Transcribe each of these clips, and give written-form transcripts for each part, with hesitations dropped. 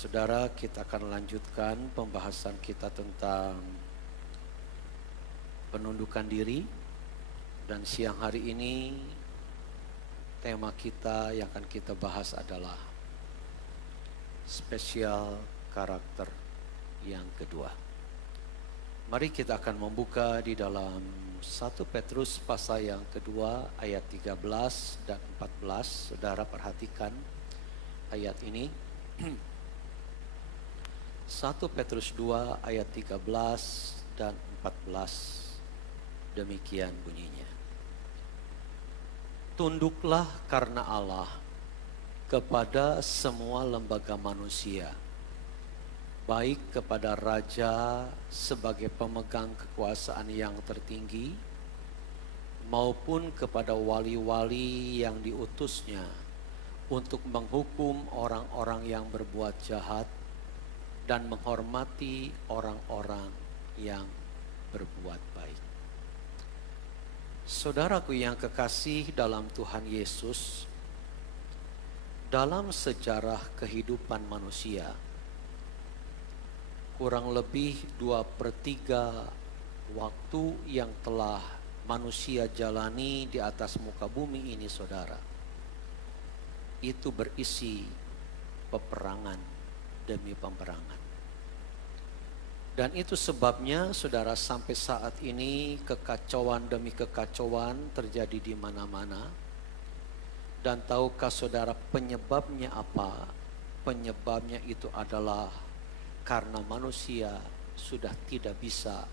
Saudara, kita akan lanjutkan pembahasan kita tentang penundukan diri. Dan siang hari ini tema kita yang akan kita bahas adalah spesial karakter yang kedua. Mari kita akan membuka di dalam 1 Petrus pasal yang kedua ayat 13 dan 14. Saudara perhatikan ayat ini. 1 Petrus 2 ayat 13 dan 14. Demikian bunyinya. Tunduklah karena Allah kepada semua lembaga manusia, baik kepada raja sebagai pemegang kekuasaan yang tertinggi, maupun kepada wali-wali yang diutusnya untuk menghukum orang-orang yang berbuat jahat dan menghormati orang-orang yang berbuat baik. Saudaraku yang kekasih dalam Tuhan Yesus, dalam sejarah kehidupan manusia, kurang lebih 2/3 waktu yang telah manusia jalani di atas muka bumi ini, saudara, itu berisi peperangan demi peperangan. Dan itu sebabnya, saudara, sampai saat ini kekacauan demi kekacauan terjadi di mana-mana. Dan tahukah saudara penyebabnya apa? Penyebabnya itu adalah karena manusia sudah tidak bisa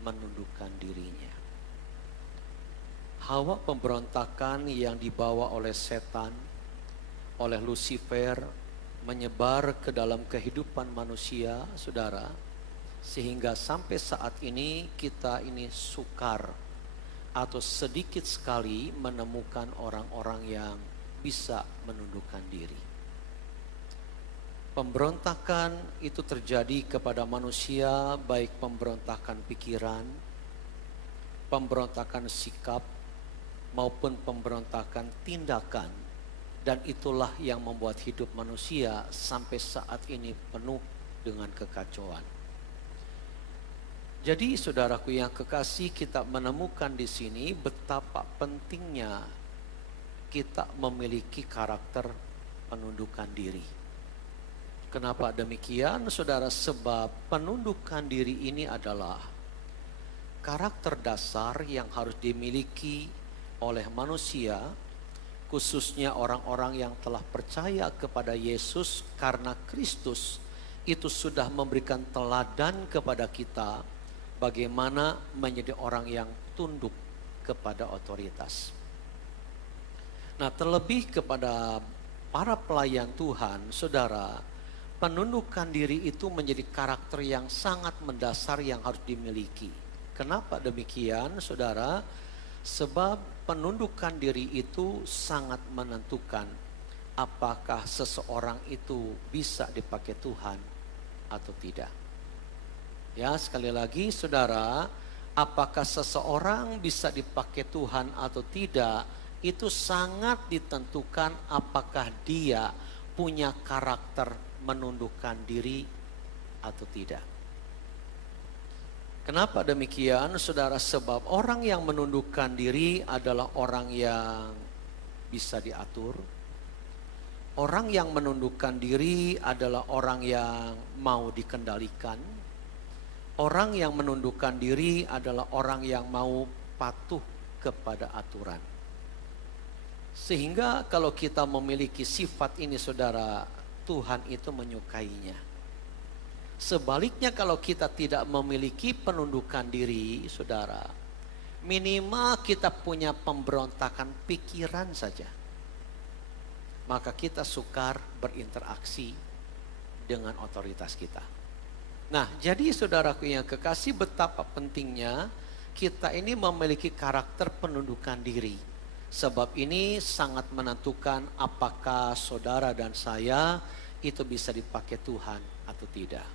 menundukkan dirinya. Hawa pemberontakan yang dibawa oleh setan, oleh Lucifer, menyebar ke dalam kehidupan manusia, saudara, sehingga sampai saat ini kita ini sukar atau sedikit sekali menemukan orang-orang yang bisa menundukkan diri. Pemberontakan itu terjadi kepada manusia, baik pemberontakan pikiran, pemberontakan sikap, maupun pemberontakan tindakan. Dan itulah yang membuat hidup manusia sampai saat ini penuh dengan kekacauan. Jadi saudaraku yang kekasih, kita menemukan di sini betapa pentingnya kita memiliki karakter penundukan diri. Kenapa demikian, saudara? Sebab penundukan diri ini adalah karakter dasar yang harus dimiliki oleh manusia, khususnya orang-orang yang telah percaya kepada Yesus, karena Kristus itu sudah memberikan teladan kepada kita bagaimana menjadi orang yang tunduk kepada otoritas. Nah, terlebih kepada para pelayan Tuhan, saudara, penundukan diri itu menjadi karakter yang sangat mendasar yang harus dimiliki. Kenapa demikian, saudara? Sebab penundukan diri itu sangat menentukan apakah seseorang itu bisa dipakai Tuhan atau tidak. Ya, sekali lagi saudara, apakah seseorang bisa dipakai Tuhan atau tidak, itu sangat ditentukan apakah dia punya karakter menundukkan diri atau tidak. Kenapa demikian, saudara? Sebab orang yang menundukkan diri adalah orang yang bisa diatur. Orang yang menundukkan diri adalah orang yang mau dikendalikan. Orang yang menundukkan diri adalah orang yang mau patuh kepada aturan. Sehingga kalau kita memiliki sifat ini, saudara, Tuhan itu menyukainya. Sebaliknya kalau kita tidak memiliki penundukan diri, saudara, minimal kita punya pemberontakan pikiran saja, maka kita sukar berinteraksi dengan otoritas kita. Nah, jadi saudaraku yang kekasih, betapa pentingnya kita ini memiliki karakter penundukan diri. Sebab ini sangat menentukan apakah saudara dan saya itu bisa dipakai Tuhan atau tidak.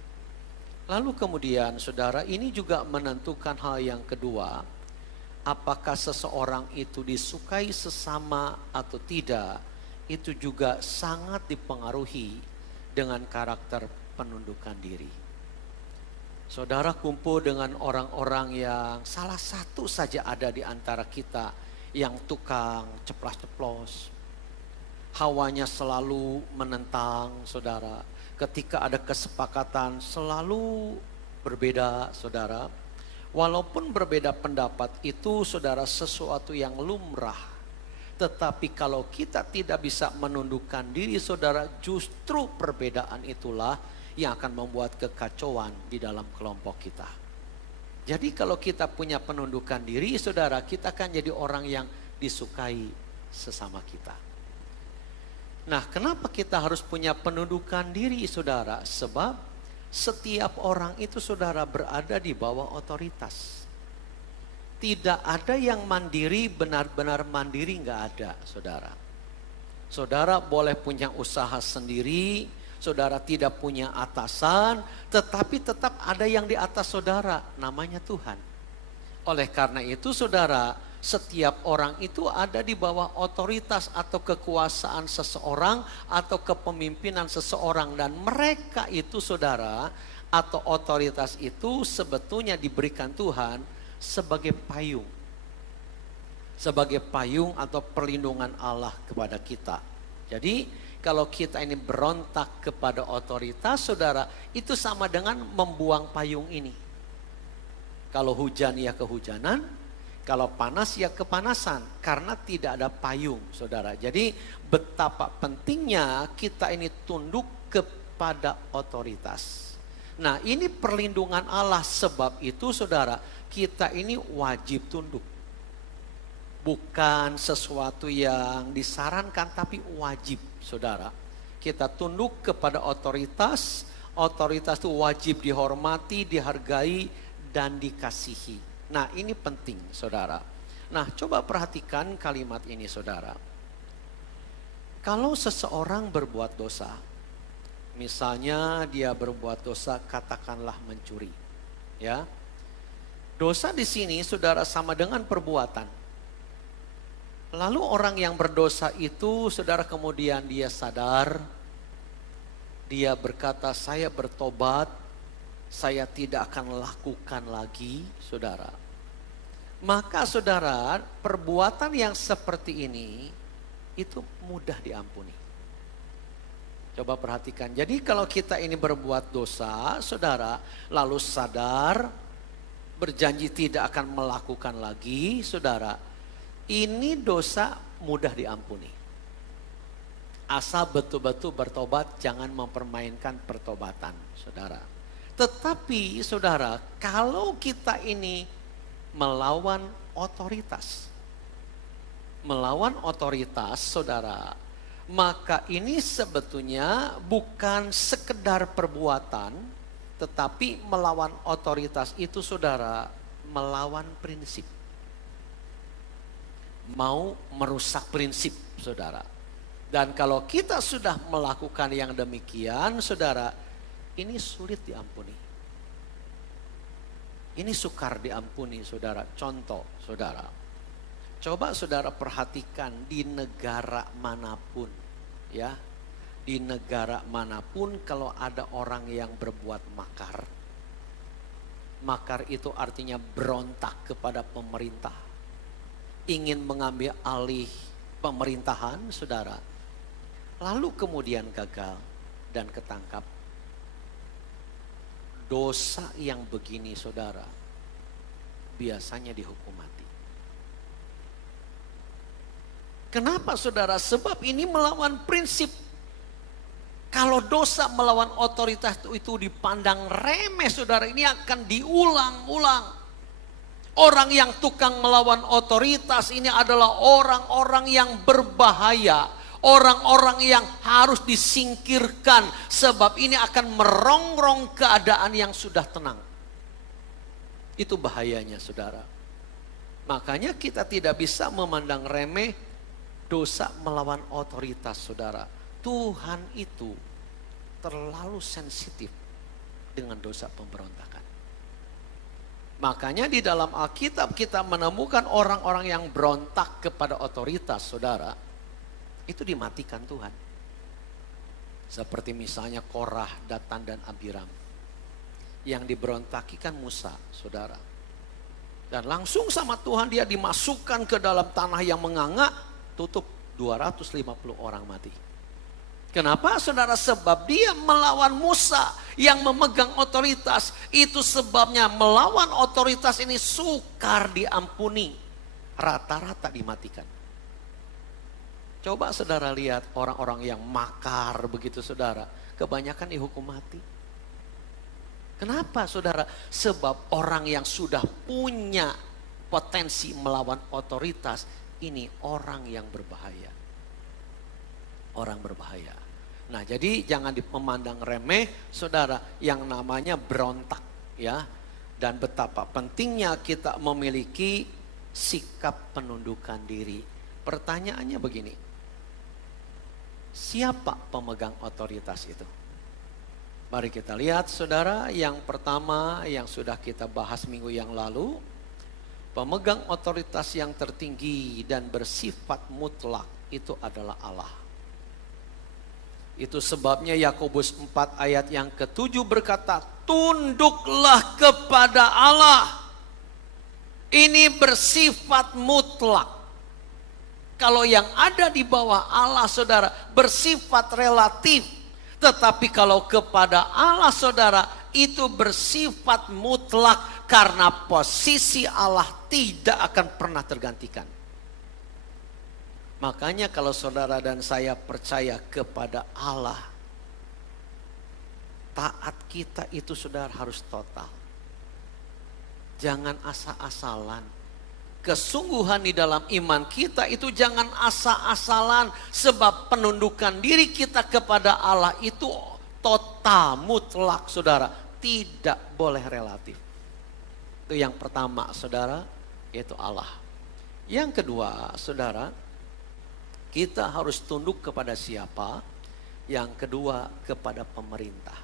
Lalu kemudian saudara, ini juga menentukan hal yang kedua, apakah seseorang itu disukai sesama atau tidak. Itu juga sangat dipengaruhi dengan karakter penundukan diri. Saudara kumpul dengan orang-orang yang salah satu saja ada di antara kita yang tukang ceplas-ceplos. Hawanya selalu menentang saudara. Ketika ada kesepakatan selalu berbeda saudara. Walaupun berbeda pendapat itu saudara sesuatu yang lumrah. Tetapi kalau kita tidak bisa menundukkan diri saudara, justru perbedaan itulah yang akan membuat kekacauan di dalam kelompok kita. Jadi kalau kita punya penundukan diri saudara, kita akan jadi orang yang disukai sesama kita. Nah, kenapa kita harus punya penundukan diri saudara? Sebab setiap orang itu saudara berada di bawah otoritas. Tidak ada yang mandiri, benar-benar mandiri, nggak ada saudara. Saudara boleh punya usaha sendiri, saudara tidak punya atasan, tetapi tetap ada yang di atas saudara, namanya Tuhan. Oleh karena itu saudara, setiap orang itu ada di bawah otoritas atau kekuasaan seseorang atau kepemimpinan seseorang. Dan mereka itu saudara, atau otoritas itu sebetulnya diberikan Tuhan sebagai payung. Sebagai payung atau perlindungan Allah kepada kita. Jadi kalau kita ini berontak kepada otoritas saudara, itu sama dengan membuang payung ini. Kalau hujan ya kehujanan, kalau panas ya kepanasan, karena tidak ada payung saudara. Jadi betapa pentingnya kita ini tunduk kepada otoritas. Nah, ini perlindungan Allah, sebab itu saudara, kita ini wajib tunduk. Bukan sesuatu yang disarankan, tapi wajib saudara. Kita tunduk kepada otoritas. Otoritas itu wajib dihormati, dihargai, dan dikasihi. Nah, ini penting saudara. Nah, coba perhatikan kalimat ini saudara. Kalau seseorang berbuat dosa, misalnya dia berbuat dosa, katakanlah mencuri, ya. Dosa di sini saudara sama dengan perbuatan. Lalu orang yang berdosa itu saudara kemudian dia sadar, dia berkata saya bertobat, saya tidak akan lakukan lagi saudara. Maka saudara, perbuatan yang seperti ini itu mudah diampuni. Coba perhatikan, jadi kalau kita ini berbuat dosa saudara, lalu sadar, berjanji tidak akan melakukan lagi saudara, ini dosa mudah diampuni. Asal betul-betul bertobat, jangan mempermainkan pertobatan saudara. Tetapi saudara, kalau kita ini melawan otoritas saudara, maka ini sebetulnya bukan sekedar perbuatan, tetapi melawan otoritas itu saudara, melawan prinsip. Mau merusak prinsip saudara. Dan kalau kita sudah melakukan yang demikian saudara, ini sulit diampuni. Ini sukar diampuni saudara. Contoh saudara, coba saudara perhatikan di negara manapun ya. Di negara manapun kalau ada orang yang berbuat makar. Makar itu artinya berontak kepada pemerintah. Ingin mengambil alih pemerintahan saudara. Lalu kemudian gagal dan ketangkap. Dosa yang begini saudara biasanya dihukum mati. Kenapa saudara? Sebab ini melawan prinsip. Kalau dosa melawan otoritas itu dipandang remeh saudara, ini akan diulang-ulang. Orang yang tukang melawan otoritas ini adalah orang-orang yang berbahaya. Orang-orang yang harus disingkirkan, sebab ini akan merongrong keadaan yang sudah tenang. Itu bahayanya saudara. Makanya kita tidak bisa memandang remeh dosa melawan otoritas saudara. Tuhan itu terlalu sensitif dengan dosa pemberontakan. Makanya di dalam Alkitab kita menemukan orang-orang yang berontak kepada otoritas saudara, itu dimatikan Tuhan. Seperti misalnya Korah, Datan dan Abiram. Yang diberontakikan Musa, saudara. Dan langsung sama Tuhan dia dimasukkan ke dalam tanah yang menganga, tutup 250 orang mati. Kenapa saudara? Sebab dia melawan Musa yang memegang otoritas. Itu sebabnya melawan otoritas ini sukar diampuni. Rata-rata dimatikan. Coba saudara lihat orang-orang yang makar begitu saudara. Kebanyakan dihukum mati. Kenapa saudara? Sebab orang yang sudah punya potensi melawan otoritas. Ini orang yang berbahaya. Orang berbahaya. Nah jadi jangan memandang remeh saudara yang namanya berontak ya. Dan betapa pentingnya kita memiliki sikap penundukan diri. Pertanyaannya begini. Siapa pemegang otoritas itu? Mari kita lihat saudara, yang pertama yang sudah kita bahas minggu yang lalu. Pemegang otoritas yang tertinggi dan bersifat mutlak itu adalah Allah. Itu sebabnya Yakobus 4 ayat yang ke-7 berkata, tunduklah kepada Allah. Ini bersifat mutlak. Kalau yang ada di bawah Allah saudara bersifat relatif. Tetapi kalau kepada Allah saudara itu bersifat mutlak. Karena posisi Allah tidak akan pernah tergantikan. Makanya kalau saudara dan saya percaya kepada Allah, taat kita itu saudara harus total. Jangan asal-asalan. Kesungguhan di dalam iman kita itu jangan asal-asalan. Sebab penundukan diri kita kepada Allah itu total, mutlak saudara. Tidak boleh relatif. Itu yang pertama saudara, yaitu Allah. Yang kedua saudara, kita harus tunduk kepada siapa? Yang kedua kepada pemerintah.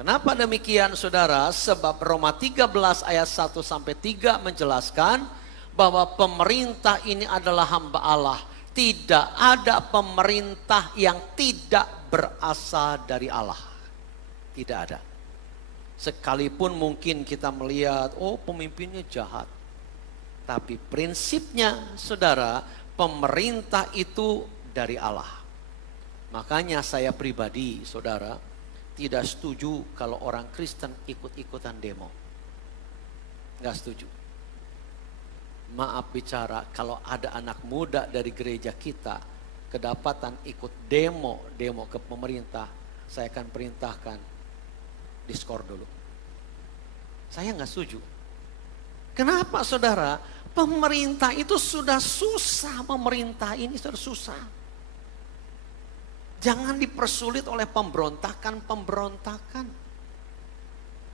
Kenapa demikian saudara? Sebab Roma 13 ayat 1 sampai 3 menjelaskan bahwa pemerintah ini adalah hamba Allah. Tidak ada pemerintah yang tidak berasal dari Allah. Tidak ada. Sekalipun mungkin kita melihat, oh pemimpinnya jahat. Tapi prinsipnya saudara, pemerintah itu dari Allah. Makanya saya pribadi saudara tidak setuju kalau orang Kristen ikut-ikutan demo. Enggak setuju. Maaf bicara, kalau ada anak muda dari gereja kita kedapatan ikut demo ke pemerintah, saya akan perintahkan diskor dulu. Saya enggak setuju. Kenapa saudara? Pemerintah itu sudah susah, pemerintah ini sudah susah. Jangan dipersulit oleh pemberontakan.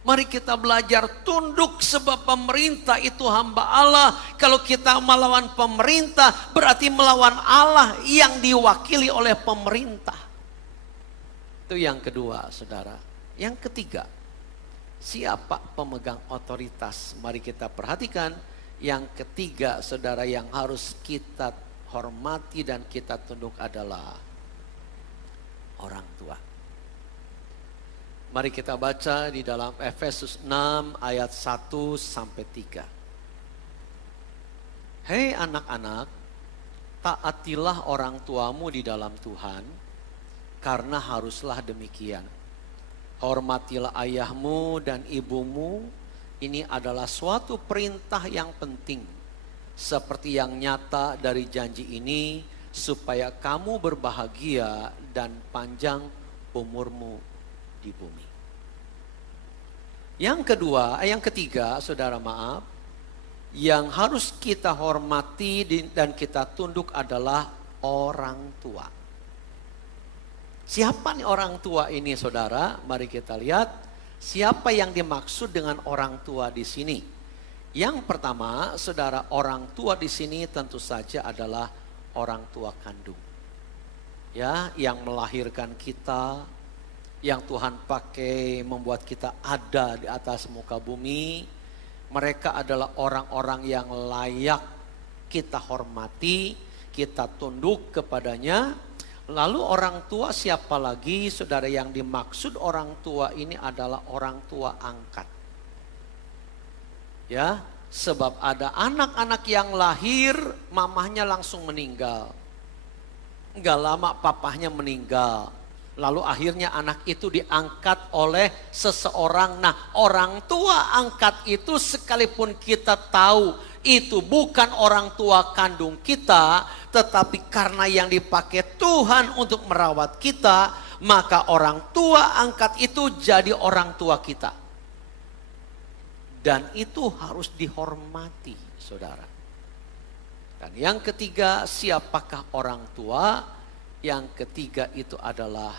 Mari kita belajar tunduk sebab pemerintah itu hamba Allah. Kalau kita melawan pemerintah berarti melawan Allah yang diwakili oleh pemerintah. Itu yang kedua saudara. Yang ketiga, siapa pemegang otoritas? Mari kita perhatikan. Yang ketiga saudara yang harus kita hormati dan kita tunduk adalah orang tua. Mari kita baca di dalam Efesus 6 ayat 1 sampai 3. Hei anak-anak, taatilah orang tuamu di dalam Tuhan, karena haruslah demikian. Hormatilah ayahmu dan ibumu. Ini adalah suatu perintah yang penting, seperti yang nyata dari janji ini, supaya kamu berbahagia dan panjang umurmu di bumi. Yang ketiga, saudara maaf, yang harus kita hormati dan kita tunduk adalah orang tua. Siapa nih orang tua ini saudara? Mari kita lihat. Siapa yang dimaksud dengan orang tua di sini? Yang pertama, saudara, orang tua di sini tentu saja adalah orang tua kandung. Ya, yang melahirkan kita, yang Tuhan pakai membuat kita ada di atas muka bumi. Mereka adalah orang-orang yang layak kita hormati, kita tunduk kepadanya. Lalu orang tua siapa lagi? Saudara, yang dimaksud orang tua ini adalah orang tua angkat. Ya, sebab ada anak-anak yang lahir mamahnya langsung meninggal. Enggak lama papahnya meninggal. Lalu akhirnya anak itu diangkat oleh seseorang. Nah, orang tua angkat itu sekalipun kita tahu itu bukan orang tua kandung kita, tetapi karena yang dipakai Tuhan untuk merawat kita, maka orang tua angkat itu jadi orang tua kita. Dan itu harus dihormati, saudara. Dan yang ketiga, siapakah orang tua? Yang ketiga itu adalah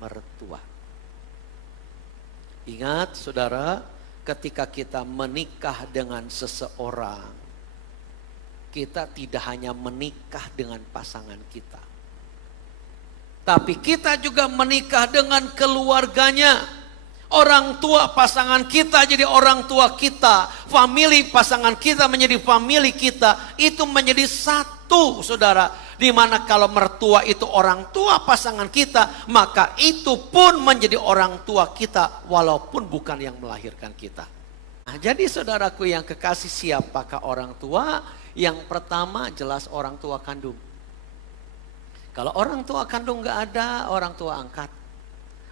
mertua. Ingat, saudara, ketika kita menikah dengan seseorang, kita tidak hanya menikah dengan pasangan kita, tapi kita juga menikah dengan keluarganya. Orang tua pasangan kita jadi orang tua kita, famili pasangan kita menjadi famili kita. Itu menjadi satu, saudara. Dimana kalau mertua itu orang tua pasangan kita, maka itu pun menjadi orang tua kita walaupun bukan yang melahirkan kita. Nah, jadi saudaraku yang kekasih, siapakah orang tua? Yang pertama jelas orang tua kandung. Kalau orang tua kandung gak ada, orang tua angkat.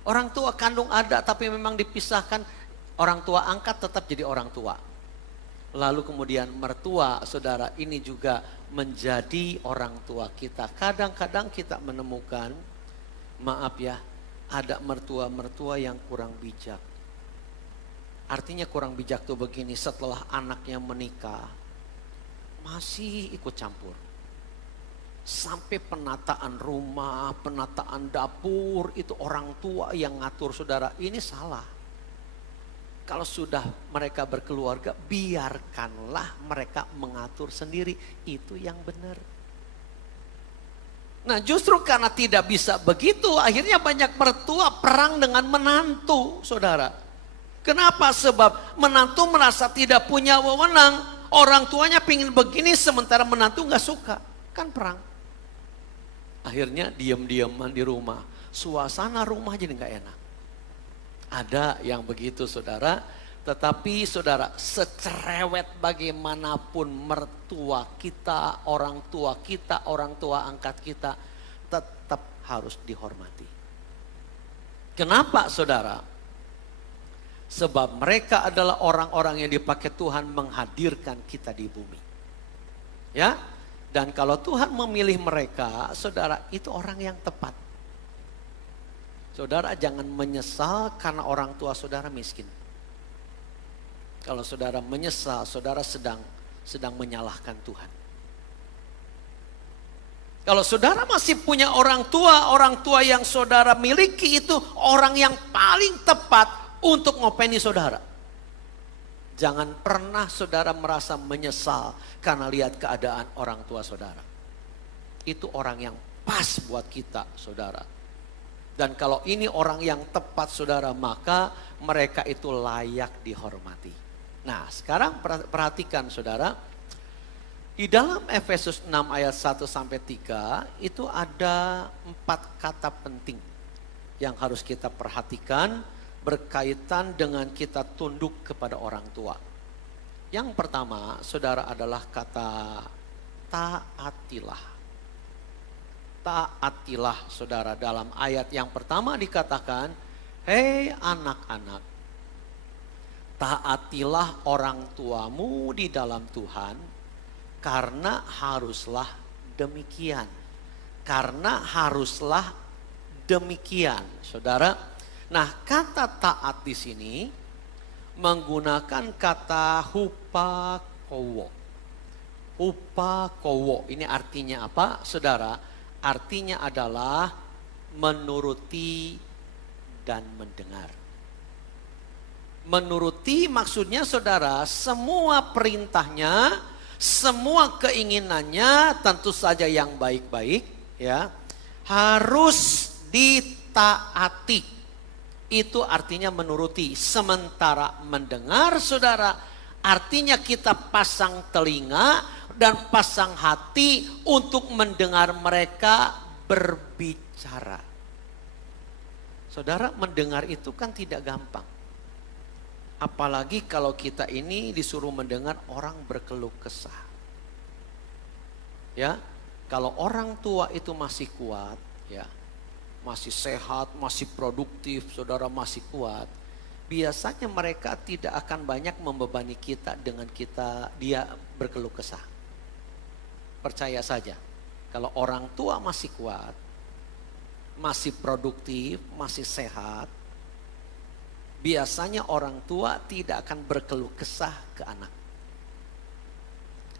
Orang tua kandung ada tapi memang dipisahkan, orang tua angkat tetap jadi orang tua. Lalu kemudian mertua, saudara, ini juga menjadi orang tua kita. Kadang-kadang kita menemukan, maaf ya, ada mertua-mertua yang kurang bijak. Artinya kurang bijak tuh begini, setelah anaknya menikah masih ikut campur. Sampai penataan rumah, penataan dapur, itu orang tua yang ngatur, saudara. Ini salah. Kalau sudah mereka berkeluarga, biarkanlah mereka mengatur sendiri. Itu yang benar. Nah, justru karena tidak bisa begitu, akhirnya banyak mertua perang dengan menantu, saudara. Kenapa? Sebab menantu merasa tidak punya wewenang. Orang tuanya pingin begini, sementara menantu gak suka. Kan perang. Akhirnya diam-diaman di rumah. Suasana rumah jadi gak enak. Ada yang begitu, saudara. Tetapi saudara, secerewet bagaimanapun mertua kita, orang tua angkat kita, tetap harus dihormati. Kenapa, saudara? Sebab mereka adalah orang-orang yang dipakai Tuhan menghadirkan kita di bumi. Ya. Dan kalau Tuhan memilih mereka, saudara, itu orang yang tepat. Saudara jangan menyesal karena orang tua saudara miskin. Kalau saudara menyesal, saudara sedang menyalahkan Tuhan. Kalau saudara masih punya orang tua yang saudara miliki itu orang yang paling tepat untuk ngopeni saudara. Jangan pernah saudara merasa menyesal karena lihat keadaan orang tua saudara. Itu orang yang pas buat kita, saudara. Dan kalau ini orang yang tepat, saudara, maka mereka itu layak dihormati. Nah, sekarang perhatikan, saudara. Di dalam Efesus 6 ayat 1-3 itu ada 4 kata penting yang harus kita perhatikan berkaitan dengan kita tunduk kepada orang tua. Yang pertama, saudara, adalah kata taatilah. Taatilah, saudara. Dalam ayat yang pertama dikatakan, hei anak-anak, taatilah orang tuamu di dalam Tuhan, karena haruslah demikian. Karena haruslah demikian, saudara. Nah, kata taat di sini menggunakan kata hupakowo. Hupakowo ini artinya apa, saudara? Artinya adalah menuruti dan mendengar. Menuruti maksudnya, saudara, semua perintahnya, semua keinginannya, tentu saja yang baik-baik, ya, harus ditaati. Itu artinya menuruti. Sementara mendengar, saudara, artinya kita pasang telinga dan pasang hati untuk mendengar mereka berbicara. Saudara, mendengar itu kan tidak gampang. Apalagi kalau kita ini disuruh mendengar orang berkeluh kesah. Ya, kalau orang tua itu masih kuat, ya, masih sehat, masih produktif, saudara masih kuat, biasanya mereka tidak akan banyak membebani kita dengan dia berkeluh kesah. Percaya saja, kalau orang tua masih kuat, masih produktif, masih sehat, biasanya orang tua tidak akan berkeluh kesah ke anak.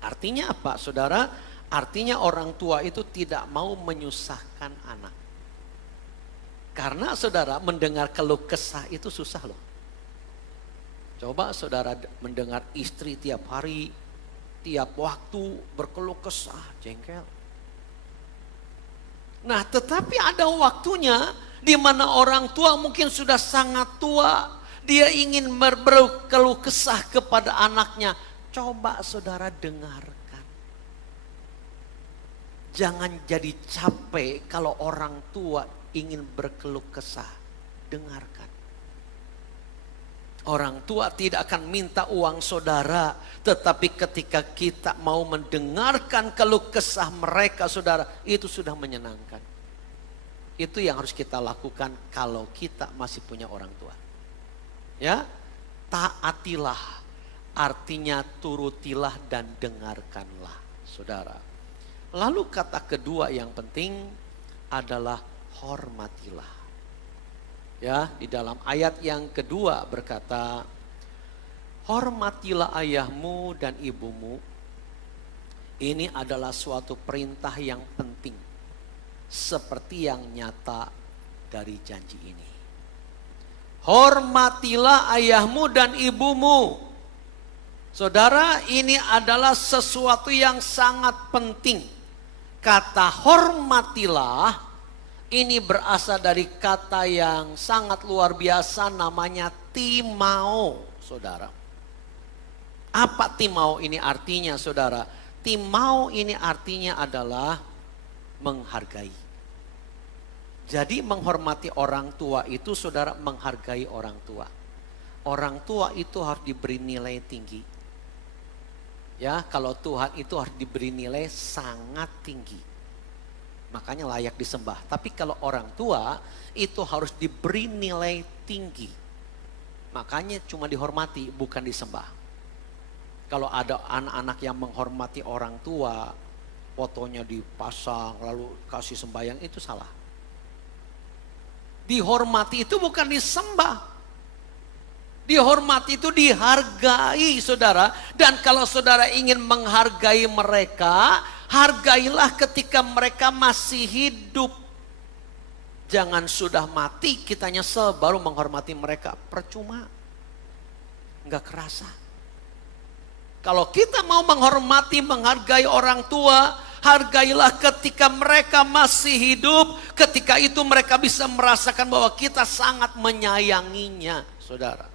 Artinya apa, saudara? Artinya orang tua itu tidak mau menyusahkan anak. Karena saudara, mendengar keluh kesah itu susah loh. Coba saudara mendengar istri tiap hari, tiap waktu berkeluh kesah, jengkel. Nah, tetapi ada waktunya di mana orang tua mungkin sudah sangat tua, dia ingin berkeluh kesah kepada anaknya. Coba saudara dengarkan. Jangan jadi capek kalau orang tua ingin berkeluh kesah. Dengarkan. Orang tua tidak akan minta uang saudara, tetapi ketika kita mau mendengarkan keluh kesah mereka, saudara, itu sudah menyenangkan. Itu yang harus kita lakukan kalau kita masih punya orang tua. Ya, taatilah, artinya turutilah dan dengarkanlah, saudara. Lalu kata kedua yang penting adalah hormatilah. Ya, di dalam ayat yang kedua berkata, hormatilah ayahmu dan ibumu. Ini adalah suatu perintah yang penting, seperti yang nyata dari janji ini. Hormatilah ayahmu dan ibumu. Saudara, ini adalah sesuatu yang sangat penting. Kata hormatilah ini berasal dari kata yang sangat luar biasa, namanya timao, saudara. Apa timao ini artinya, saudara? Timao ini artinya adalah menghargai. Jadi menghormati orang tua itu, saudara, menghargai orang tua. Orang tua itu harus diberi nilai tinggi. Ya, kalau Tuhan itu harus diberi nilai sangat tinggi. Makanya layak disembah. Tapi kalau orang tua itu harus diberi nilai tinggi. Makanya cuma dihormati, bukan disembah. Kalau ada anak-anak yang menghormati orang tua, fotonya dipasang lalu kasih sembahyang, itu salah. Dihormati itu bukan disembah. Dihormati itu dihargai, saudara. Dan kalau saudara ingin menghargai mereka, hargailah ketika mereka masih hidup. Jangan sudah mati kita nyesel baru menghormati mereka. Percuma. Enggak kerasa. Kalau kita mau menghormati, menghargai orang tua, hargailah ketika mereka masih hidup. Ketika itu mereka bisa merasakan bahwa kita sangat menyayanginya, saudara.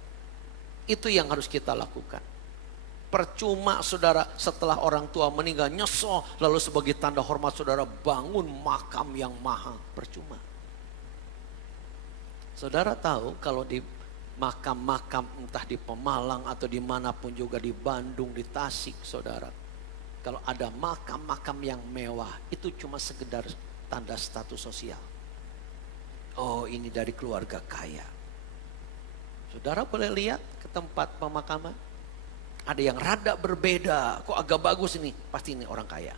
Itu yang harus kita lakukan. Percuma saudara setelah orang tua meninggal nyesel, lalu sebagai tanda hormat saudara bangun makam yang mahal. Percuma. Saudara tahu kalau di makam-makam entah di Pemalang atau dimanapun juga, di Bandung, di Tasik, saudara, kalau ada makam-makam yang mewah, itu cuma sekedar tanda status sosial. Oh, ini dari keluarga kaya. Saudara boleh lihat ke tempat pemakaman, ada yang rada berbeda, kok agak bagus ini, pasti ini orang kaya.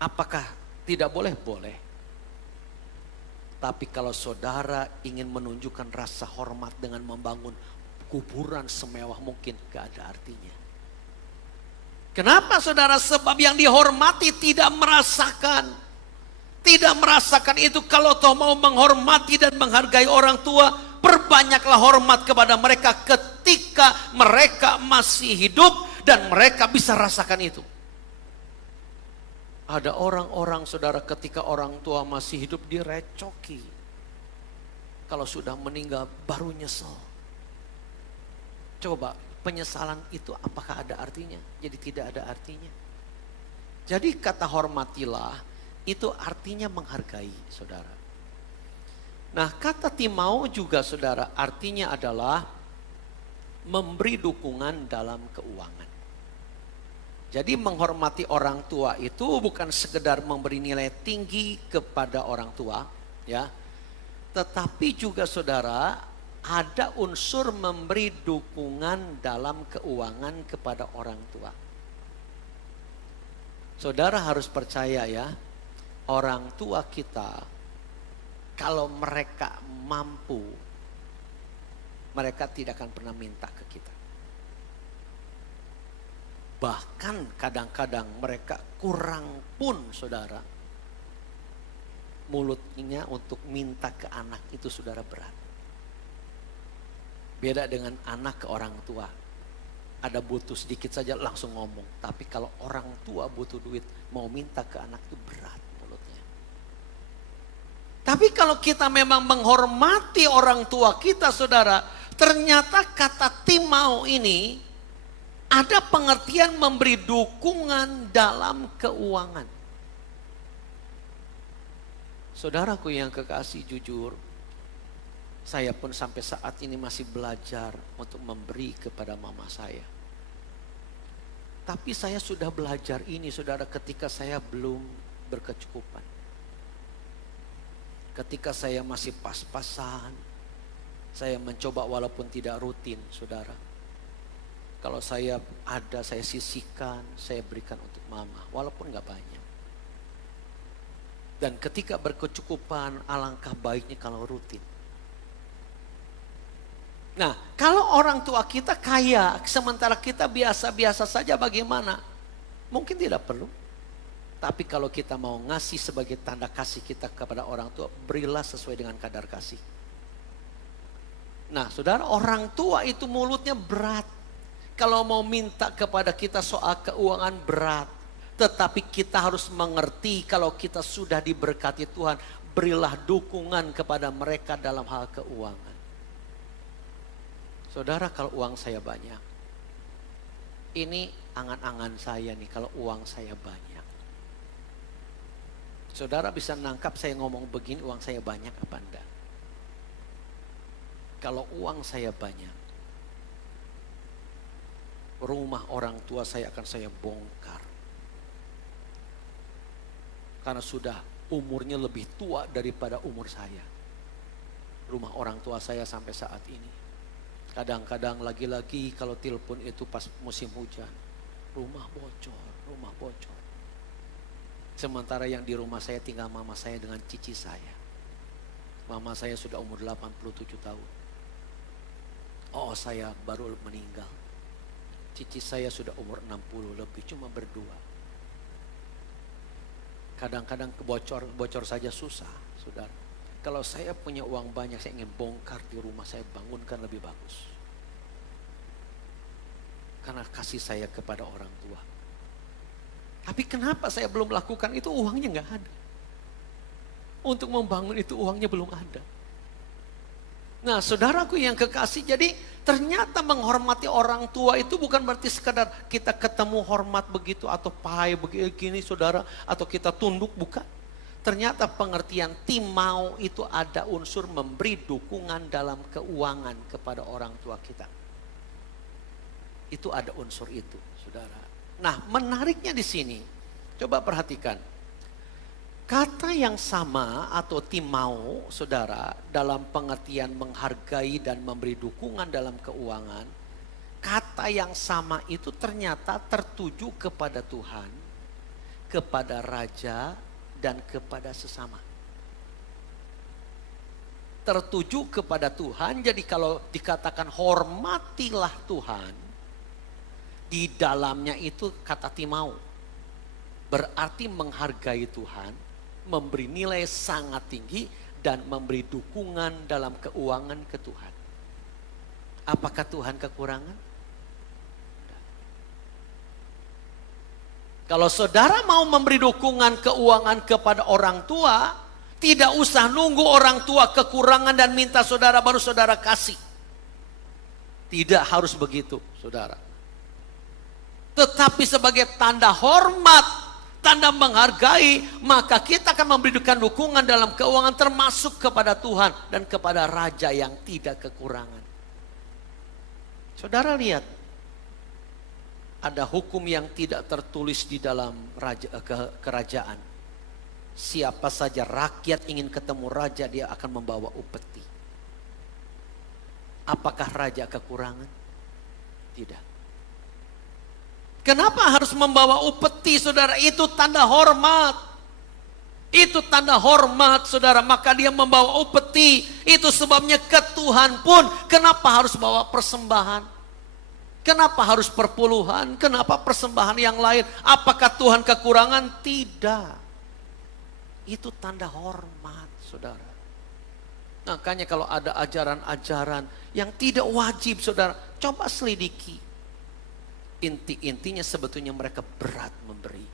Apakah tidak boleh? Boleh. Tapi kalau saudara ingin menunjukkan rasa hormat dengan membangun kuburan semewah mungkin, gak ada artinya. Kenapa saudara? Sebab yang dihormati tidak merasakan. Tidak merasakan itu. Kalau toh mau menghormati dan menghargai orang tua, perbanyaklah hormat kepada mereka ketika mereka masih hidup dan mereka bisa rasakan itu. Ada orang-orang saudara ketika orang tua masih hidup direcoki. Kalau sudah meninggal baru nyesel. Coba penyesalan itu apakah ada artinya? Jadi tidak ada artinya. Jadi kata hormatilah itu artinya menghargai, saudara. Nah, kata timau juga, saudara, artinya adalah memberi dukungan dalam keuangan. Jadi menghormati orang tua itu bukan sekedar memberi nilai tinggi kepada orang tua, ya. Tetapi juga, saudara, ada unsur memberi dukungan dalam keuangan kepada orang tua. Saudara harus percaya ya, orang tua kita kalau mereka mampu, mereka tidak akan pernah minta ke kita. Bahkan kadang-kadang mereka kurang pun, saudara, mulutnya untuk minta ke anak itu, saudara, berat. Beda dengan anak ke orang tua. Ada butuh sedikit saja langsung ngomong. Tapi kalau orang tua butuh duit, mau minta ke anak itu berat mulutnya. Tapi kalau kita memang menghormati orang tua kita, saudara, ternyata kata timau ini ada pengertian memberi dukungan dalam keuangan. Saudaraku yang kekasih, jujur, saya pun sampai saat ini masih belajar untuk memberi kepada mama saya. Tapi saya sudah belajar ini, saudara, ketika saya belum berkecukupan. Ketika saya masih pas-pasan, saya mencoba walaupun tidak rutin, saudara. Kalau saya ada, saya sisihkan, saya berikan untuk mama, walaupun gak banyak. Dan ketika berkecukupan, alangkah baiknya kalau rutin. Nah, kalau orang tua kita kaya, sementara kita biasa-biasa saja, bagaimana? Mungkin tidak perlu. Tapi kalau kita mau ngasih sebagai tanda kasih kita kepada orang tua, berilah sesuai dengan kadar kasih. Nah, saudara, orang tua itu mulutnya berat. Kalau mau minta kepada kita soal keuangan berat. Tetapi kita harus mengerti kalau kita sudah diberkati Tuhan, berilah dukungan kepada mereka dalam hal keuangan. Saudara, kalau uang saya banyak, ini angan-angan saya nih kalau uang saya banyak. Saudara bisa nangkap saya ngomong begini, uang saya banyak apa enggak? Kalau uang saya banyak, rumah orang tua saya akan saya bongkar. Karena sudah umurnya lebih tua daripada umur saya. Rumah orang tua saya sampai saat ini. Kadang-kadang lagi-lagi kalau telepon itu pas musim hujan. Rumah bocor. Sementara yang di rumah saya tinggal mama saya dengan cici saya. Mama saya sudah umur 87 tahun. Oh, saya baru meninggal. Cici saya sudah umur 60 lebih, cuma berdua. Kadang-kadang bocor saja susah, saudara. Kalau saya punya uang banyak, saya ingin bongkar di rumah saya, bangunkan lebih bagus. Karena kasih saya kepada orang tua. Tapi kenapa saya belum lakukan itu? Uangnya nggak ada. Untuk membangun itu uangnya belum ada. Nah, saudaraku yang kekasih, jadi ternyata menghormati orang tua itu bukan berarti sekadar kita ketemu hormat begitu atau pahai begini, saudara, atau kita tunduk, bukan. Ternyata pengertian timau itu ada unsur memberi dukungan dalam keuangan kepada orang tua kita. Itu ada unsur itu, saudara. Nah, menariknya di sini, coba perhatikan. Kata yang sama atau timau, saudara, dalam pengertian menghargai dan memberi dukungan dalam keuangan, kata yang sama itu ternyata tertuju kepada Tuhan, kepada raja, dan kepada sesama. Tertuju kepada Tuhan, jadi kalau dikatakan hormatilah Tuhan, di dalamnya itu kata timau. Berarti menghargai Tuhan, memberi nilai sangat tinggi dan memberi dukungan dalam keuangan ke Tuhan. Apakah Tuhan kekurangan? Kalau saudara mau memberi dukungan keuangan kepada orang tua, tidak usah nunggu orang tua kekurangan dan minta saudara baru saudara kasih. Tidak harus begitu, saudara. Tetapi sebagai tanda hormat tanda menghargai, maka kita akan memberikan dukungan dalam keuangan termasuk kepada Tuhan dan kepada Raja yang tidak kekurangan. Saudara lihat, ada hukum yang tidak tertulis di dalam kerajaan. Siapa saja rakyat ingin ketemu raja, dia akan membawa upeti. Apakah raja kekurangan? Tidak. Kenapa harus membawa upeti, saudara? Itu tanda hormat. Itu tanda hormat, saudara. Maka dia membawa upeti. Itu sebabnya ke Tuhan pun kenapa harus bawa persembahan? Kenapa harus perpuluhan? Kenapa persembahan yang lain? Apakah Tuhan kekurangan? Tidak. Itu tanda hormat, saudara. Makanya kalau ada ajaran-ajaran yang tidak wajib, saudara, coba selidiki. Inti-intinya sebetulnya mereka berat memberi,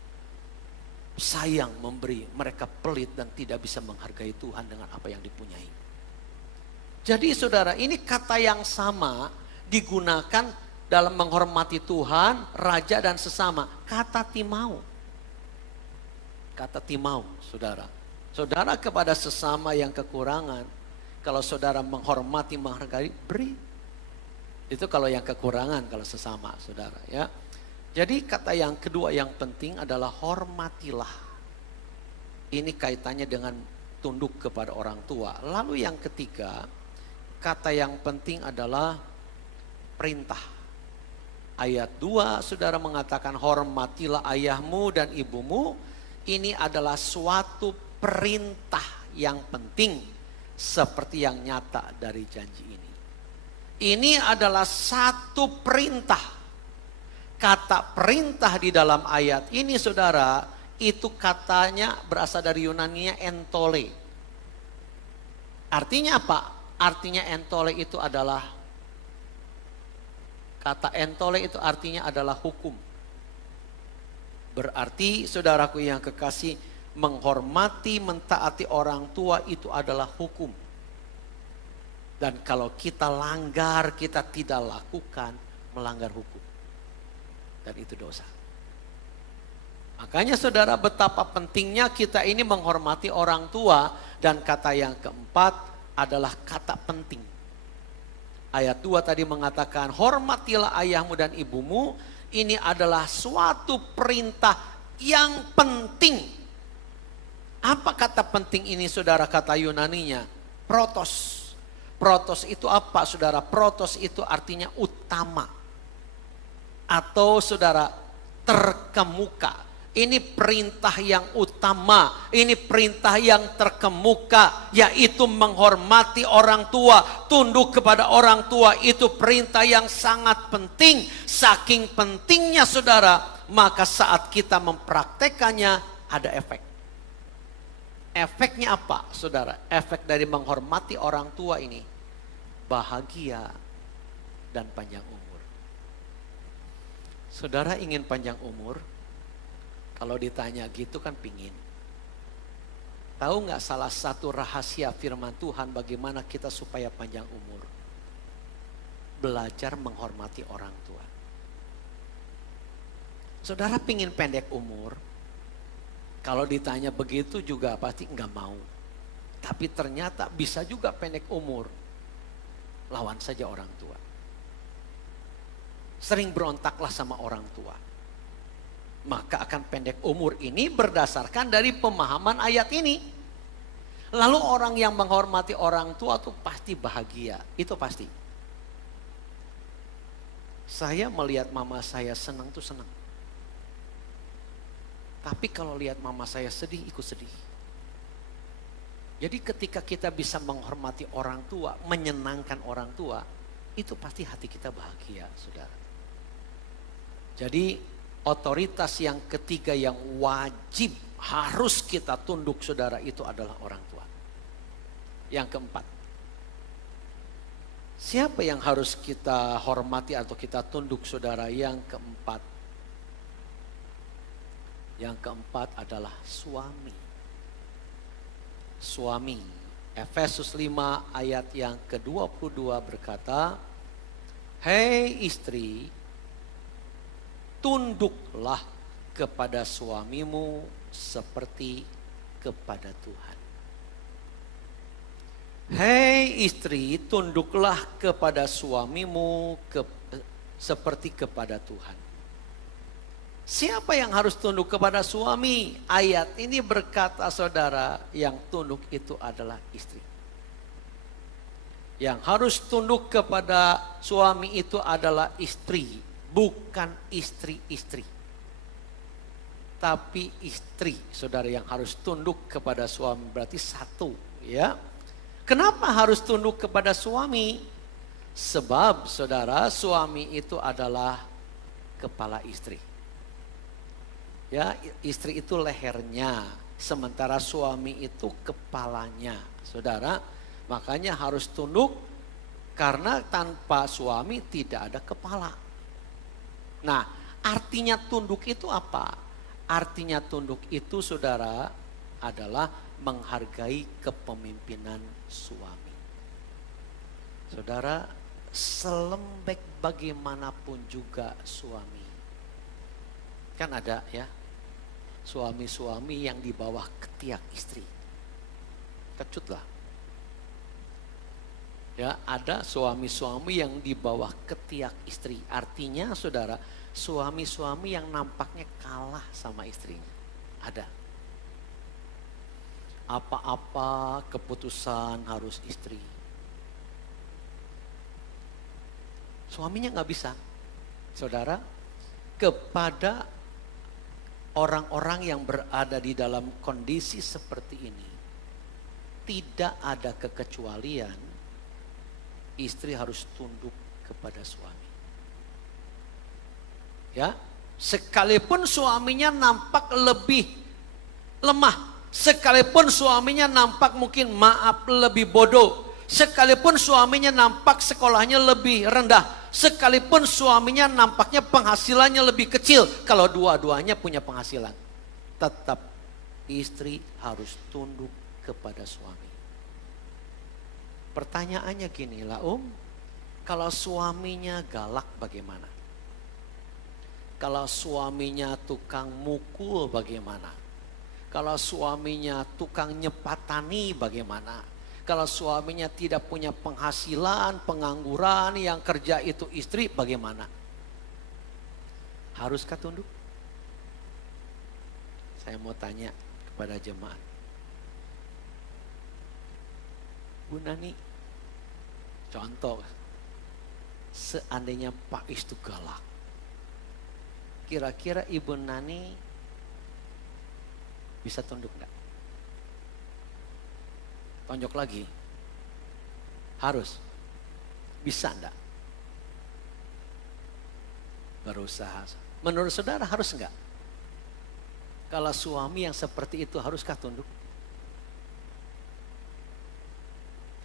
sayang memberi, mereka pelit dan tidak bisa menghargai Tuhan dengan apa yang dipunyai. Jadi saudara, ini kata yang sama digunakan dalam menghormati Tuhan, Raja dan sesama. Kata timau. Kata timau, saudara. Saudara kepada sesama yang kekurangan, kalau saudara menghormati, menghargai, beri. Itu kalau yang kekurangan, kalau sesama, saudara, ya. Jadi kata yang kedua yang penting adalah hormatilah. Ini kaitannya dengan tunduk kepada orang tua. Lalu yang ketiga, kata yang penting adalah perintah. Ayat 2 saudara mengatakan hormatilah ayahmu dan ibumu. Ini adalah suatu perintah yang penting seperti yang nyata dari janji ini. Ini adalah satu perintah. Kata perintah di dalam ayat ini saudara, itu katanya berasal dari Yunaninya entole. Artinya apa? Artinya entole itu adalah, kata entole itu artinya adalah hukum. Berarti saudaraku yang kekasih, menghormati, mentaati orang tua itu adalah hukum. Dan kalau kita langgar, kita tidak lakukan, melanggar hukum. Dan itu dosa. Makanya saudara, betapa pentingnya kita ini menghormati orang tua. Dan kata yang keempat adalah kata penting. Ayat 2 tadi mengatakan hormatilah ayahmu dan ibumu. Ini adalah suatu perintah yang penting. Apa kata penting ini saudara? Kata Yunaninya protos. Protos itu apa saudara? Protos itu artinya utama. Atau saudara, terkemuka. Ini perintah yang utama. Ini perintah yang terkemuka. Yaitu menghormati orang tua. Tunduk kepada orang tua. Itu perintah yang sangat penting. Saking pentingnya saudara, maka saat kita mempraktekannya ada efek. Efeknya apa saudara? Efek dari menghormati orang tua ini bahagia dan panjang umur. Saudara ingin panjang umur? Kalau ditanya gitu kan pingin. Tahu nggak salah satu rahasia firman Tuhan bagaimana kita supaya panjang umur? Belajar menghormati orang tua. Saudara pingin pendek umur? Kalau ditanya begitu juga pasti enggak mau. Tapi ternyata bisa juga pendek umur. Lawan saja orang tua. Sering berontaklah sama orang tua. Maka akan pendek umur ini berdasarkan dari pemahaman ayat ini. Lalu orang yang menghormati orang tua tuh pasti bahagia. Itu pasti. Saya melihat mama saya senang tuh senang. Tapi kalau lihat mama saya sedih, ikut sedih. Jadi ketika kita bisa menghormati orang tua, menyenangkan orang tua, itu pasti hati kita bahagia, saudara. Jadi otoritas yang ketiga yang wajib harus kita tunduk, saudara, itu adalah orang tua. Yang keempat, siapa yang harus kita hormati atau kita tunduk, saudara? Yang keempat, adalah suami. Suami. Efesus 5 ayat yang ke-22 berkata, "Hei istri, tunduklah kepada suamimu seperti kepada Tuhan. Hei istri, tunduklah kepada suamimu seperti kepada Tuhan. Siapa yang harus tunduk kepada suami? Ayat ini berkata saudara, yang tunduk itu adalah istri. Yang harus tunduk kepada suami itu adalah istri, bukan istri-istri. Tapi istri, saudara, yang harus tunduk kepada suami, berarti satu, ya. Kenapa harus tunduk kepada suami? Sebab saudara, suami itu adalah kepala istri. Ya, istri itu lehernya, sementara suami itu kepalanya. Saudara, makanya harus tunduk karena tanpa suami tidak ada kepala. Nah, artinya tunduk itu apa? Artinya tunduk itu saudara adalah menghargai kepemimpinan suami. Saudara, selembek bagaimanapun juga suami. Kan ada ya, suami-suami yang di bawah ketiak istri. Kecut lah. Ya, ada suami-suami yang di bawah ketiak istri. Artinya saudara, suami-suami yang nampaknya kalah sama istrinya. Ada. Apa-apa keputusan harus istri. Suaminya nggak bisa. Saudara, kepada orang-orang yang berada di dalam kondisi seperti ini, tidak ada kekecualian, istri harus tunduk kepada suami. Ya, sekalipun suaminya nampak lebih lemah, sekalipun suaminya nampak mungkin lebih bodoh, sekalipun suaminya nampak sekolahnya lebih rendah, sekalipun suaminya nampaknya penghasilannya lebih kecil, kalau dua-duanya punya penghasilan, tetap istri harus tunduk kepada suami. Pertanyaannya gini lah kalau suaminya galak bagaimana? Kalau suaminya tukang mukul bagaimana? Kalau suaminya tukang nyepatani bagaimana? Kalau suaminya tidak punya penghasilan, pengangguran, yang kerja itu istri bagaimana? Haruskah tunduk? Saya mau tanya kepada jemaat. Bu Nani, contoh, seandainya Pak Is itu galak, kira-kira Ibu Nani bisa tunduk enggak? Tonjok lagi. Harus. Bisa enggak? Berusaha. Menurut saudara harus enggak? Kalau suami yang seperti itu haruskah tunduk?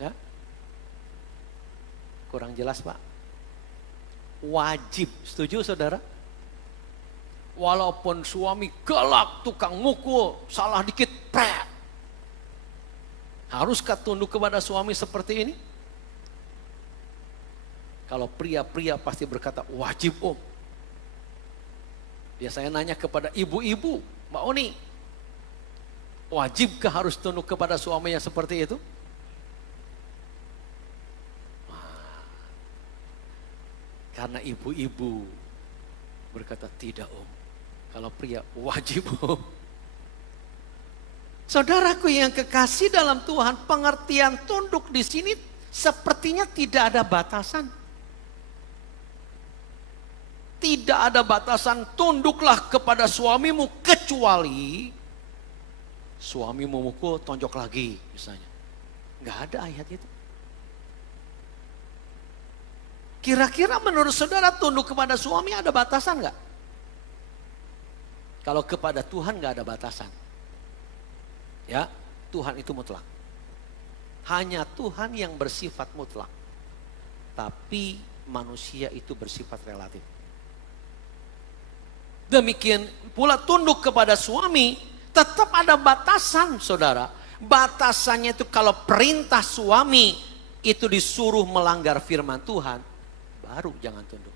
Ya? Kurang jelas Pak? Wajib. Setuju saudara? Walaupun suami galak, tukang mukul, salah dikit, prek. Haruskah tunduk kepada suami seperti ini? Kalau pria-pria pasti berkata wajib Biasanya nanya kepada ibu-ibu, Mbak Oni, wajibkah harus tunduk kepada suaminya seperti itu? Karena ibu-ibu berkata tidak Kalau pria wajib Saudaraku yang kekasih dalam Tuhan, pengertian tunduk di sini sepertinya tidak ada batasan. Tidak ada batasan, tunduklah kepada suamimu kecuali suamimu mukul, tonjok lagi misalnya. Enggak ada ayat itu. Kira-kira menurut saudara tunduk kepada suami ada batasan enggak? Kalau kepada Tuhan enggak ada batasan. Ya, Tuhan itu mutlak. Hanya Tuhan yang bersifat mutlak. Tapi manusia itu bersifat relatif. Demikian pula tunduk kepada suami, tetap ada batasan saudara. Batasannya itu kalau perintah suami itu disuruh melanggar firman Tuhan, baru jangan tunduk.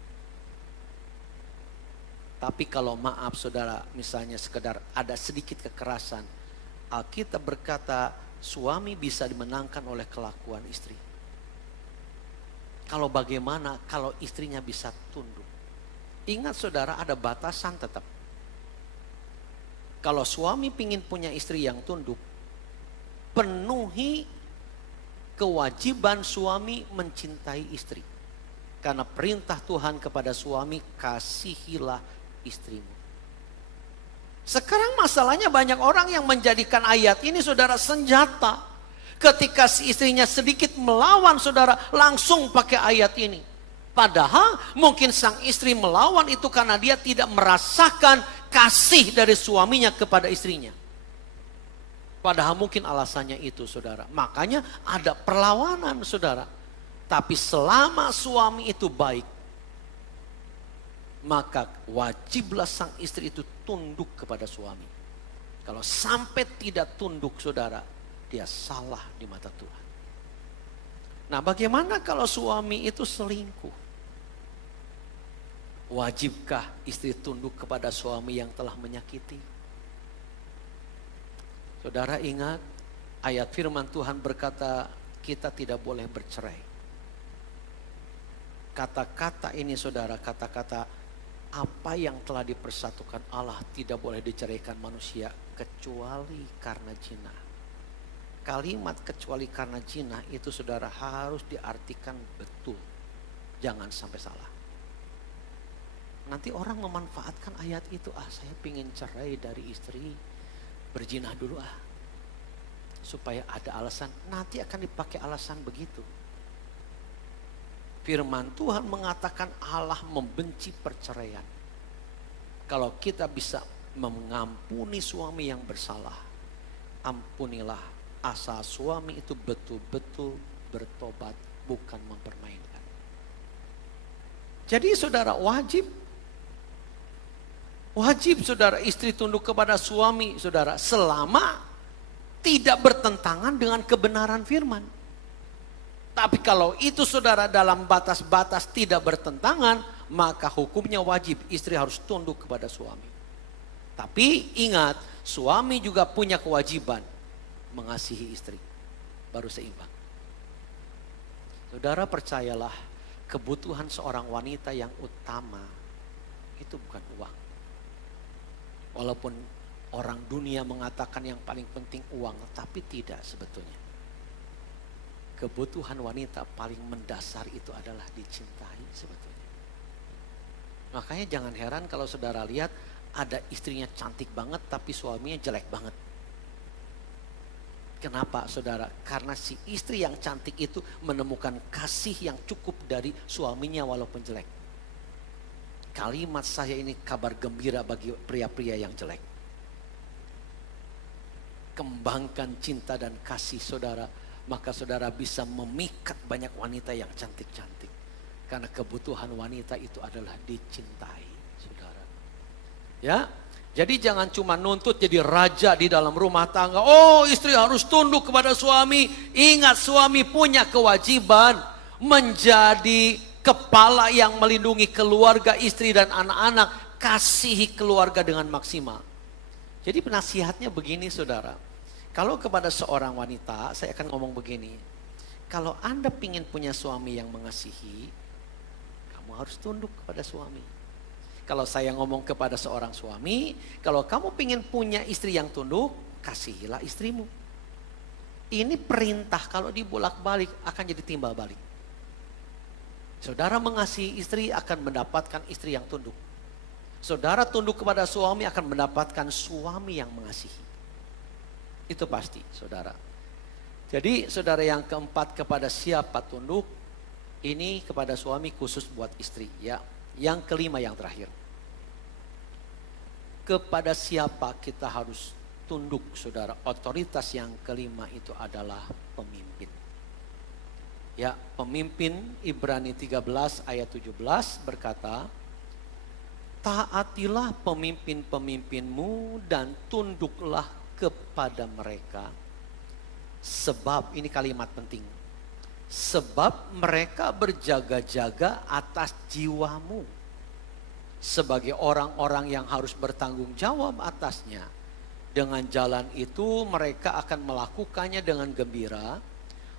Tapi kalau maaf saudara, misalnya sekedar ada sedikit kekerasan, Alkitab berkata suami bisa dimenangkan oleh kelakuan istri. Kalau bagaimana kalau istrinya bisa tunduk? Ingat saudara, ada batasan tetap. Kalau suami pingin punya istri yang tunduk, penuhi kewajiban suami mencintai istri. Karena perintah Tuhan kepada suami, kasihilah istrimu. Sekarang masalahnya banyak orang yang menjadikan ayat ini saudara senjata. Ketika si istrinya sedikit melawan saudara, langsung pakai ayat ini. Padahal mungkin sang istri melawan itu karena dia tidak merasakan kasih dari suaminya kepada istrinya. Padahal mungkin alasannya itu saudara. Makanya ada perlawanan saudara. Tapi selama suami itu baik, maka wajiblah sang istri itu tunduk kepada suami. Kalau sampai tidak tunduk saudara, dia salah di mata Tuhan. Nah, bagaimana kalau suami itu selingkuh? Wajibkah istri tunduk kepada suami yang telah menyakiti? Saudara ingat ayat firman Tuhan berkata kita tidak boleh bercerai. Kata-kata ini saudara, kata-kata apa yang telah dipersatukan Allah tidak boleh diceraikan manusia kecuali karena zina. Kalimat kecuali karena zina itu saudara harus diartikan betul. Jangan sampai salah. Nanti orang memanfaatkan ayat itu, saya pengen cerai dari istri, berzina dulu supaya ada alasan, nanti akan dipakai alasan begitu. Firman Tuhan mengatakan Allah membenci perceraian. Kalau kita bisa mengampuni suami yang bersalah, ampunilah, asal suami itu betul-betul bertobat, bukan mempermainkan. Jadi saudara wajib saudara istri tunduk kepada suami saudara selama tidak bertentangan dengan kebenaran firman. Tapi kalau itu saudara dalam batas-batas tidak bertentangan, maka hukumnya wajib istri harus tunduk kepada suami. Tapi ingat, suami juga punya kewajiban mengasihi istri. Baru seimbang. Saudara percayalah, kebutuhan seorang wanita yang utama itu bukan uang. Walaupun orang dunia mengatakan yang paling penting uang, tapi tidak sebetulnya. Kebutuhan wanita paling mendasar itu adalah dicintai sebetulnya. Makanya jangan heran kalau saudara lihat ada istrinya cantik banget tapi suaminya jelek banget. Kenapa saudara? Karena si istri yang cantik itu menemukan kasih yang cukup dari suaminya walaupun jelek. Kalimat saya ini kabar gembira bagi pria-pria yang jelek. Kembangkan cinta dan kasih saudara, maka saudara bisa memikat banyak wanita yang cantik-cantik. Karena kebutuhan wanita itu adalah dicintai, saudara. Ya, jadi jangan cuma nuntut jadi raja di dalam rumah tangga. Oh, istri harus tunduk kepada suami. Ingat, suami punya kewajiban menjadi kepala yang melindungi keluarga, istri dan anak-anak. Kasihi keluarga dengan maksimal. Jadi penasihatnya begini, saudara. Kalau kepada seorang wanita, saya akan ngomong begini. Kalau Anda ingin punya suami yang mengasihi, kamu harus tunduk kepada suami. Kalau saya ngomong kepada seorang suami, kalau kamu ingin punya istri yang tunduk, kasihilah istrimu. Ini perintah, kalau dibolak-balik akan jadi timbal balik. Saudara mengasihi istri akan mendapatkan istri yang tunduk. Saudara tunduk kepada suami akan mendapatkan suami yang mengasihi. Itu pasti, saudara. Jadi, saudara yang keempat, kepada siapa tunduk? Ini kepada suami, khusus buat istri, ya. Yang kelima, yang terakhir. Kepada siapa kita harus tunduk, saudara? Otoritas yang kelima itu adalah pemimpin. Ya, pemimpin Ibrani 13 ayat 17 berkata, taatilah pemimpin-pemimpinmu dan tunduklah kepada mereka, sebab ini kalimat penting, sebab mereka berjaga-jaga atas jiwamu sebagai orang-orang yang harus bertanggung jawab atasnya. Dengan jalan itu mereka akan melakukannya dengan gembira,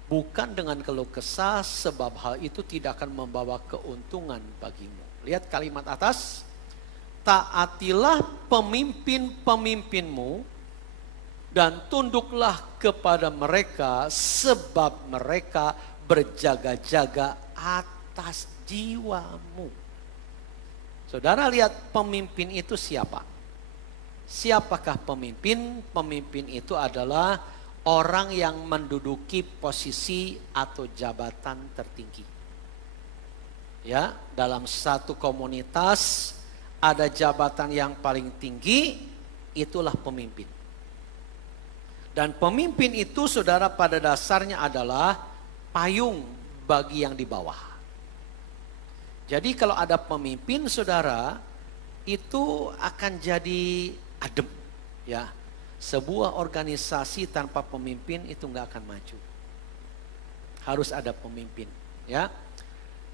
bukan dengan keluh kesah, sebab hal itu tidak akan membawa keuntungan bagimu. Lihat kalimat atas, taatilah pemimpin-pemimpinmu dan tunduklah kepada mereka sebab mereka berjaga-jaga atas jiwamu. Saudara lihat pemimpin itu siapa? Siapakah pemimpin? Pemimpin itu adalah orang yang menduduki posisi atau jabatan tertinggi. Ya, dalam satu komunitas ada jabatan yang paling tinggi, itulah pemimpin. Dan pemimpin itu saudara pada dasarnya adalah payung bagi yang di bawah. Jadi kalau ada pemimpin saudara, itu akan jadi adem. Ya, sebuah organisasi tanpa pemimpin itu nggak akan maju. Harus ada pemimpin. Ya,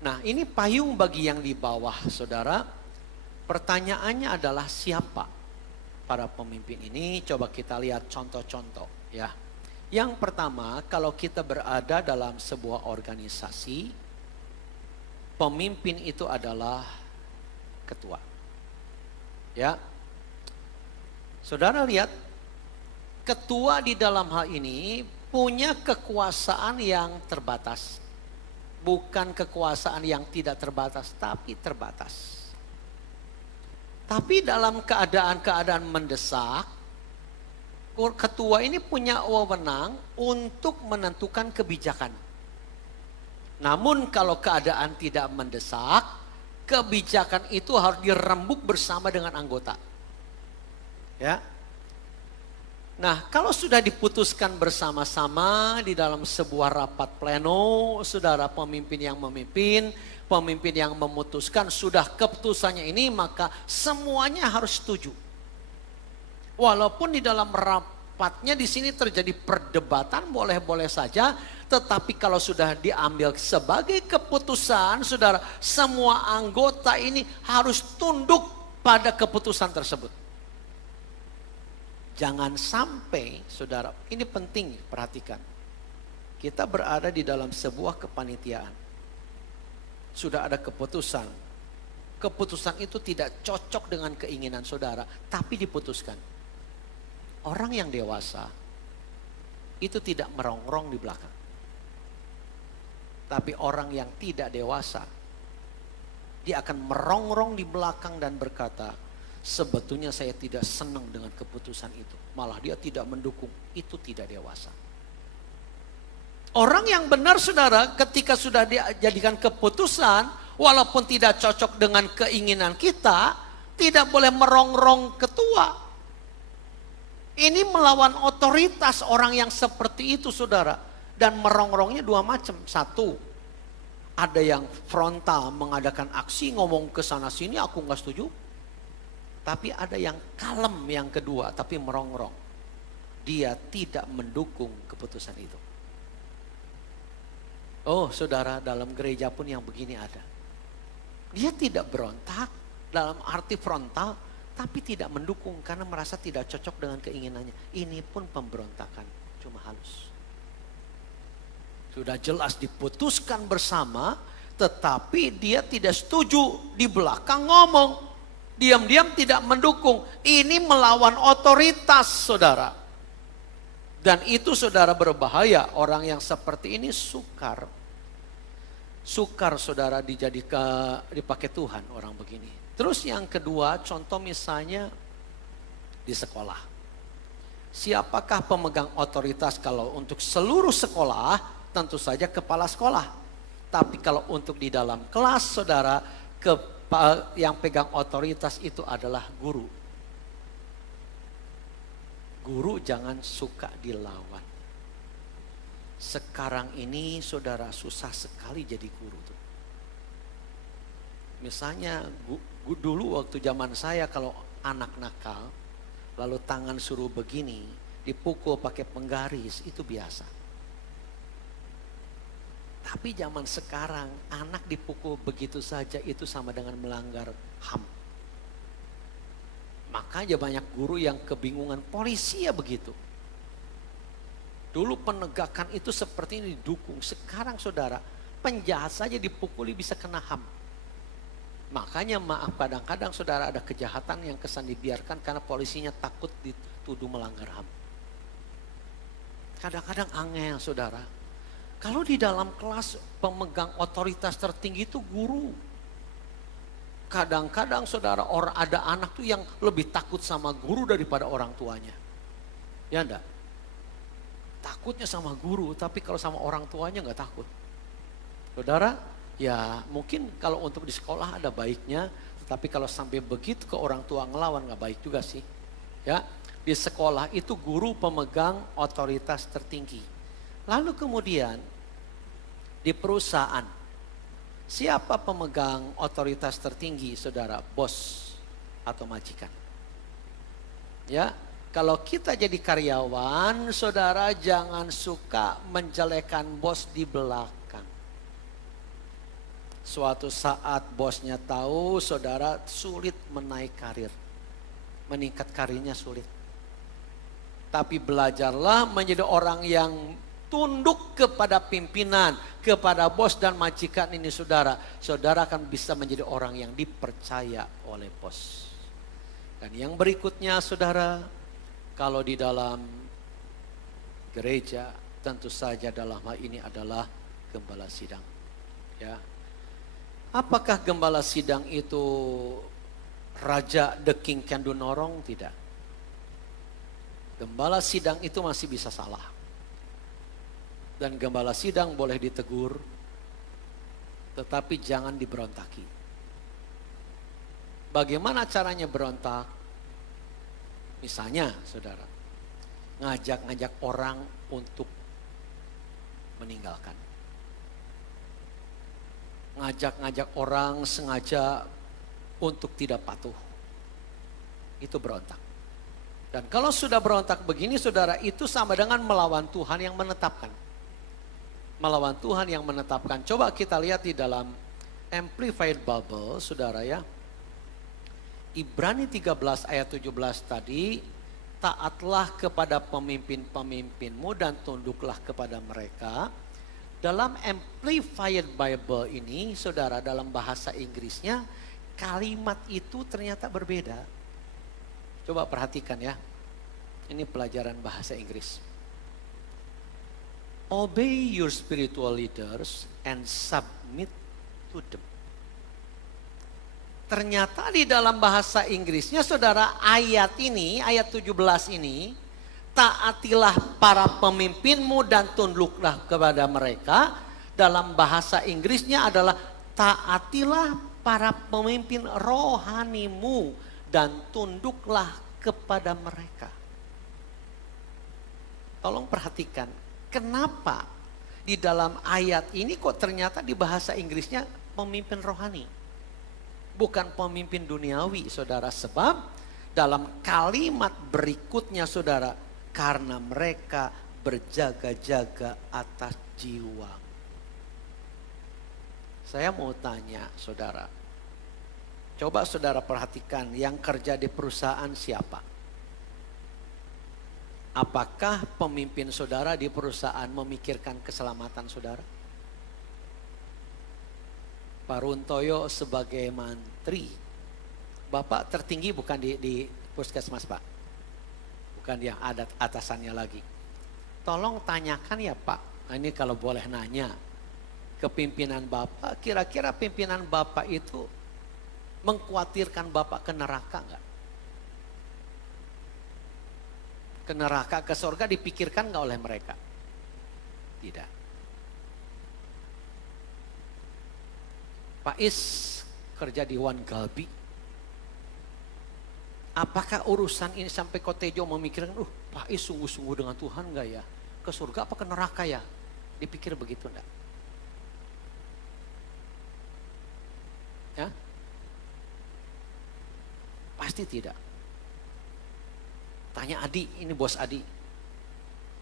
nah ini payung bagi yang di bawah saudara. Pertanyaannya adalah siapa para pemimpin ini? Coba kita lihat contoh-contoh ya. Yang pertama, kalau kita berada dalam sebuah organisasi, pemimpin itu adalah ketua. Ya. Saudara lihat, ketua di dalam hal ini punya kekuasaan yang terbatas. Bukan kekuasaan yang tidak terbatas, tapi terbatas. Tapi dalam keadaan-keadaan mendesak, ketua ini punya wewenang untuk menentukan kebijakan. Namun kalau keadaan tidak mendesak, kebijakan itu harus dirembuk bersama dengan anggota. Ya. Nah, kalau sudah diputuskan bersama-sama di dalam sebuah rapat pleno, saudara pemimpin yang memimpin, pemimpin yang memutuskan, sudah keputusannya ini, maka semuanya harus setuju. Walaupun di dalam rapatnya di sini terjadi perdebatan, boleh-boleh saja, tetapi kalau sudah diambil sebagai keputusan, saudara, semua anggota ini harus tunduk pada keputusan tersebut. Jangan sampai, saudara, ini penting perhatikan. Kita berada di dalam sebuah kepanitiaan. Sudah ada keputusan. Keputusan itu tidak cocok dengan keinginan saudara, tapi diputuskan. Orang yang dewasa itu tidak merongrong di belakang. Tapi orang yang tidak dewasa, dia akan merongrong di belakang dan berkata, sebetulnya saya tidak senang dengan keputusan itu. Malah dia tidak mendukung. Itu tidak dewasa. Orang yang benar saudara, ketika sudah dijadikan keputusan, walaupun tidak cocok dengan keinginan kita, tidak boleh merongrong ketua. Ini melawan otoritas orang yang seperti itu saudara. Dan merongrongnya dua macam. Satu, ada yang frontal mengadakan aksi, ngomong ke sana sini, aku gak setuju. Tapi ada yang kalem yang kedua, tapi merongrong. Dia tidak mendukung keputusan itu. Oh saudara, dalam gereja pun yang begini ada. Dia tidak berontak dalam arti frontal, tapi tidak mendukung karena merasa tidak cocok dengan keinginannya. Ini pun pemberontakan, cuma halus. Sudah jelas diputuskan bersama, tetapi dia tidak setuju, di belakang ngomong. Diam-diam tidak mendukung. Ini melawan otoritas saudara. Dan itu saudara berbahaya. Orang yang seperti ini sukar. Sukar saudara dipakai Tuhan orang begini. Terus yang kedua, contoh misalnya di sekolah. Siapakah pemegang otoritas kalau untuk seluruh sekolah? Tentu saja kepala sekolah. Tapi kalau untuk di dalam kelas saudara, yang pegang otoritas itu adalah guru. Guru jangan suka dilawan. Sekarang ini saudara susah sekali jadi guru tuh. Misalnya dulu waktu zaman saya kalau anak nakal, lalu tangan suruh begini, dipukul pakai penggaris, itu biasa. Tapi zaman sekarang anak dipukul begitu saja itu sama dengan melanggar HAM. Makanya banyak guru yang kebingungan, polisi ya begitu. Dulu penegakan itu seperti ini didukung, sekarang saudara penjahat saja dipukuli bisa kena HAM. Makanya maaf kadang-kadang saudara ada kejahatan yang kesan dibiarkan karena polisinya takut dituduh melanggar HAM. Kadang-kadang angel saudara. Kalau di dalam kelas pemegang otoritas tertinggi itu guru. Kadang-kadang saudara orang ada anak tuh yang lebih takut sama guru daripada orang tuanya. Ya enggak? Takutnya sama guru tapi kalau sama orang tuanya enggak takut. Saudara, ya mungkin kalau untuk di sekolah ada baiknya, tetapi kalau sampai begitu ke orang tua ngelawan enggak baik juga sih. Ya, di sekolah itu guru pemegang otoritas tertinggi. Lalu kemudian di perusahaan, siapa pemegang otoritas tertinggi saudara? Bos atau majikan. Ya, kalau kita jadi karyawan, saudara jangan suka menjelekan bos di belakang. Suatu saat bosnya tahu saudara sulit menaik karir. Meningkat karirnya sulit. Tapi belajarlah menjadi orang yang tunduk kepada pimpinan, kepada bos dan majikan ini saudara. Saudara akan bisa menjadi orang yang dipercaya oleh bos. Dan yang berikutnya saudara, kalau di dalam gereja tentu saja dalam hal ini adalah gembala sidang. Ya. Apakah gembala sidang itu raja the king can do no wrong? Tidak. Gembala sidang itu masih bisa salah. Dan gembala sidang boleh ditegur, tetapi jangan diberontaki. Bagaimana caranya berontak? Misalnya saudara, ngajak-ngajak orang untuk meninggalkan. Ngajak-ngajak orang sengaja untuk tidak patuh. Itu berontak. Dan kalau sudah berontak begini saudara, itu sama dengan melawan Tuhan yang menetapkan. Melawan Tuhan yang menetapkan. Coba kita lihat di dalam Amplified Bible saudara ya. Ibrani 13 ayat 17 tadi, taatlah kepada pemimpin-pemimpinmu dan tunduklah kepada mereka. Dalam Amplified Bible ini saudara, dalam bahasa Inggrisnya kalimat itu ternyata berbeda. Coba perhatikan ya, ini pelajaran bahasa Inggris. Obey your spiritual leaders and submit to them. Ternyata di dalam bahasa Inggrisnya saudara, ayat ini, ayat 17 ini, taatilah para pemimpinmu dan tunduklah kepada mereka. Dalam bahasa Inggrisnya adalah taatilah para pemimpin rohanimu dan tunduklah kepada mereka. Tolong perhatikan, kenapa di dalam ayat ini kok ternyata di bahasa Inggrisnya pemimpin rohani, bukan pemimpin duniawi saudara. Sebab dalam kalimat berikutnya saudara, karena mereka berjaga-jaga atas jiwa. Saya mau tanya saudara, coba saudara perhatikan yang kerja di perusahaan siapa? Apakah pemimpin saudara di perusahaan memikirkan keselamatan saudara? Pak Runtoyo sebagai mantri, Bapak tertinggi bukan di puskesmas Pak? Bukan yang ada atasannya lagi. Tolong tanyakan ya Pak, nah, ini kalau boleh nanya ke pimpinan Bapak, kira-kira pimpinan Bapak itu mengkhawatirkan Bapak ke neraka enggak? Ke neraka, ke surga dipikirkan enggak oleh mereka? Tidak. Pak Is kerja di One Galbi. Apakah urusan ini sampai Kotejo memikirkan, Pak Is sungguh-sungguh dengan Tuhan enggak ya? Ke surga apa ke neraka ya? Dipikir begitu enggak? Ya? Pasti tidak. Tanya Adi, ini bos Adi.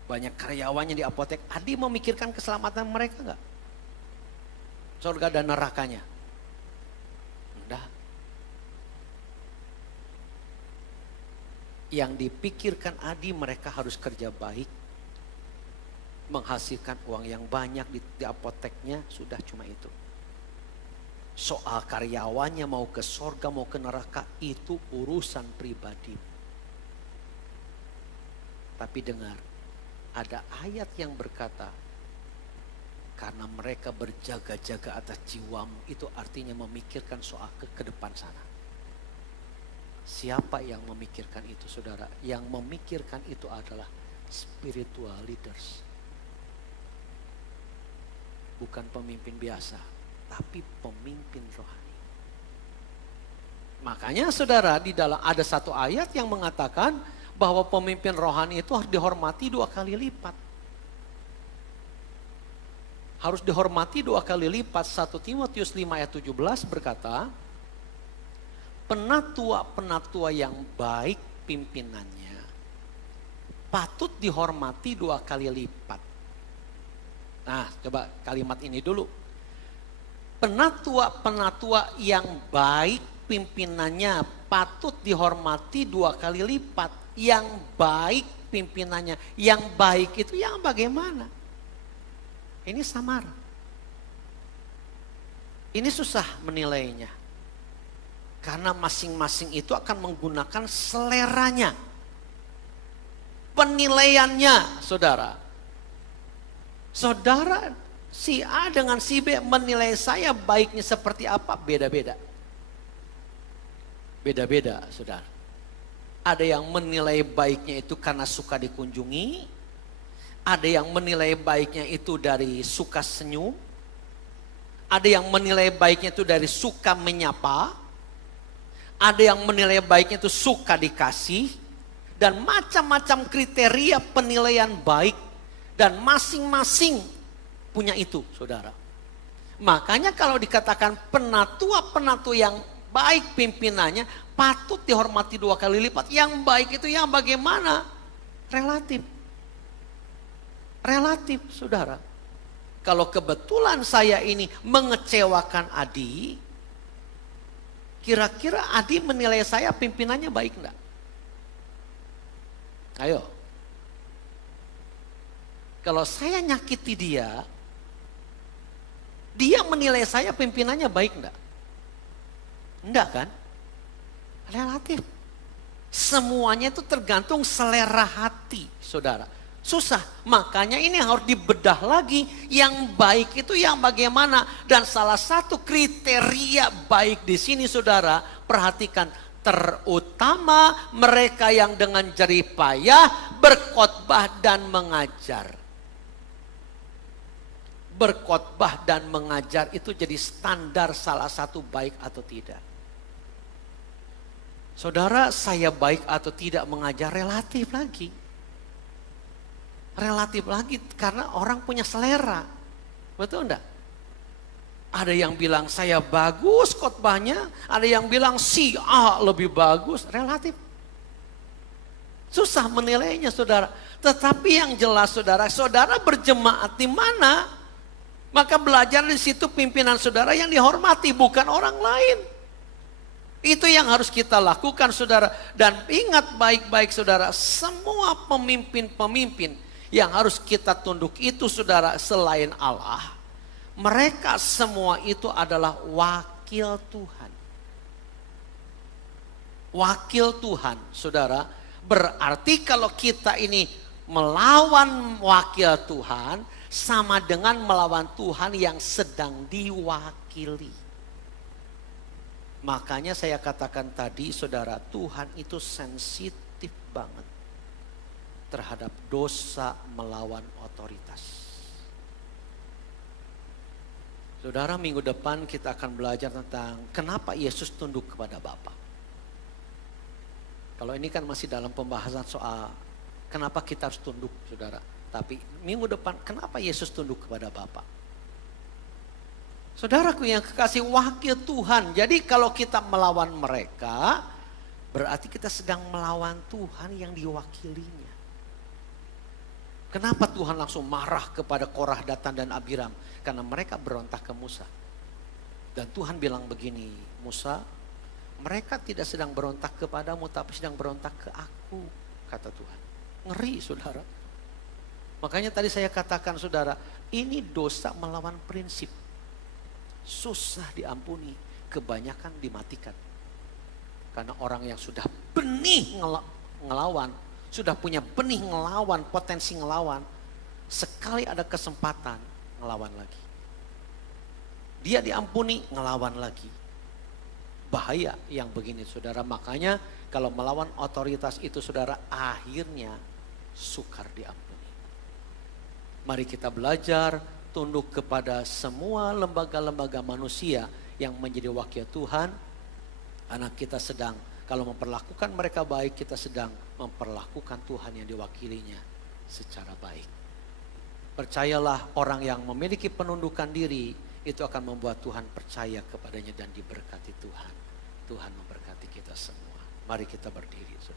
Banyak karyawannya di apotek. Adi memikirkan keselamatan mereka enggak? Surga dan nerakanya? Enggak. Yang dipikirkan Adi, mereka harus kerja baik, menghasilkan uang yang banyak di apoteknya, sudah cuma itu. Soal karyawannya mau ke sorga mau ke neraka, itu urusan pribadi. Tapi dengar, ada ayat yang berkata, karena mereka berjaga-jaga atas jiwamu, itu artinya memikirkan soal ke depan sana. Siapa yang memikirkan itu, saudara? Yang memikirkan itu adalah spiritual leaders. Bukan pemimpin biasa, tapi pemimpin rohani. Makanya saudara, di dalam ada satu ayat yang mengatakan bahwa pemimpin rohani itu harus dihormati 2 kali lipat. Harus dihormati 2 kali lipat. 1 Timotius 5 ayat 17 berkata, penatua-penatua yang baik pimpinannya patut dihormati 2 kali lipat. Nah, coba kalimat ini dulu. Penatua-penatua yang baik pimpinannya patut dihormati 2 kali lipat. Yang baik pimpinannya. Yang baik itu yang bagaimana? Ini samar. Ini susah menilainya. Karena masing-masing itu akan menggunakan seleranya. Penilaiannya, saudara. Saudara, si A dengan si B menilai saya baiknya seperti apa? Beda-beda. Beda-beda, saudara. Ada yang menilai baiknya itu karena suka dikunjungi. Ada yang menilai baiknya itu dari suka senyum. Ada yang menilai baiknya itu dari suka menyapa. Ada yang menilai baiknya itu suka dikasih. Dan macam-macam kriteria penilaian baik. Dan masing-masing punya itu, saudara. Makanya kalau dikatakan penatua-penatua yang baik pimpinannya patut dihormati 2 kali lipat. Yang baik itu yang bagaimana? Relatif. Relatif, saudara. Kalau kebetulan saya ini mengecewakan Adi, kira-kira Adi menilai saya pimpinannya baik enggak? Ayo. Kalau saya nyakiti dia menilai saya pimpinannya baik enggak? Enggak kan? Relatif. Semuanya itu tergantung selera hati, saudara. Susah, makanya ini harus dibedah lagi. Yang baik itu yang bagaimana? Dan salah satu kriteria baik di sini, saudara, perhatikan, terutama mereka yang dengan jerih payah berkhotbah dan mengajar. Berkhotbah dan mengajar itu jadi standar salah satu baik atau tidak. Saudara, saya baik atau tidak mengajar relatif lagi. Relatif lagi karena orang punya selera. Betul enggak? Ada yang bilang saya bagus khotbahnya, ada yang bilang si A lebih bagus, relatif. Susah menilainya, saudara. Tetapi yang jelas, saudara, saudara berjemaat di mana? Maka belajar di situ pimpinan saudara yang dihormati, bukan orang lain. Itu yang harus kita lakukan, saudara. Dan ingat baik-baik, saudara, semua pemimpin-pemimpin yang harus kita tunduk itu, saudara, selain Allah. Mereka semua itu adalah wakil Tuhan. Wakil Tuhan, saudara. Berarti kalau kita ini melawan wakil Tuhan, sama dengan melawan Tuhan yang sedang diwakili. Makanya saya katakan tadi, saudara, Tuhan itu sensitif banget terhadap dosa melawan otoritas. Saudara, minggu depan kita akan belajar tentang kenapa Yesus tunduk kepada Bapa. Kalau ini kan masih dalam pembahasan soal kenapa kita harus tunduk, saudara. Tapi minggu depan kenapa Yesus tunduk kepada Bapa? Saudaraku yang kekasih, wakil Tuhan. Jadi kalau kita melawan mereka, berarti kita sedang melawan Tuhan yang diwakilinya. Kenapa Tuhan langsung marah kepada Korah, Datan, dan Abiram? Karena mereka berontak ke Musa. Dan Tuhan bilang begini, Musa, Mereka tidak sedang berontak kepadamu, tapi sedang berontak ke aku, kata Tuhan. Ngeri, saudara. Makanya tadi saya katakan, saudara, ini dosa melawan prinsip. Susah diampuni, kebanyakan dimatikan. Karena orang yang sudah benih ngelawan, sudah punya benih ngelawan, potensi ngelawan, sekali ada kesempatan ngelawan lagi. Dia diampuni, ngelawan lagi. Bahaya yang begini, saudara. Makanya kalau melawan otoritas itu, saudara, akhirnya sukar diampuni. Mari kita belajar tunduk kepada semua lembaga-lembaga manusia yang menjadi wakil Tuhan. Karena kita sedang, kalau memperlakukan mereka baik, kita sedang memperlakukan Tuhan yang diwakilinya secara baik. Percayalah, orang yang memiliki penundukan diri itu akan membuat Tuhan percaya kepadanya dan diberkati Tuhan. Tuhan memberkati kita semua. Mari kita berdiri, saudara.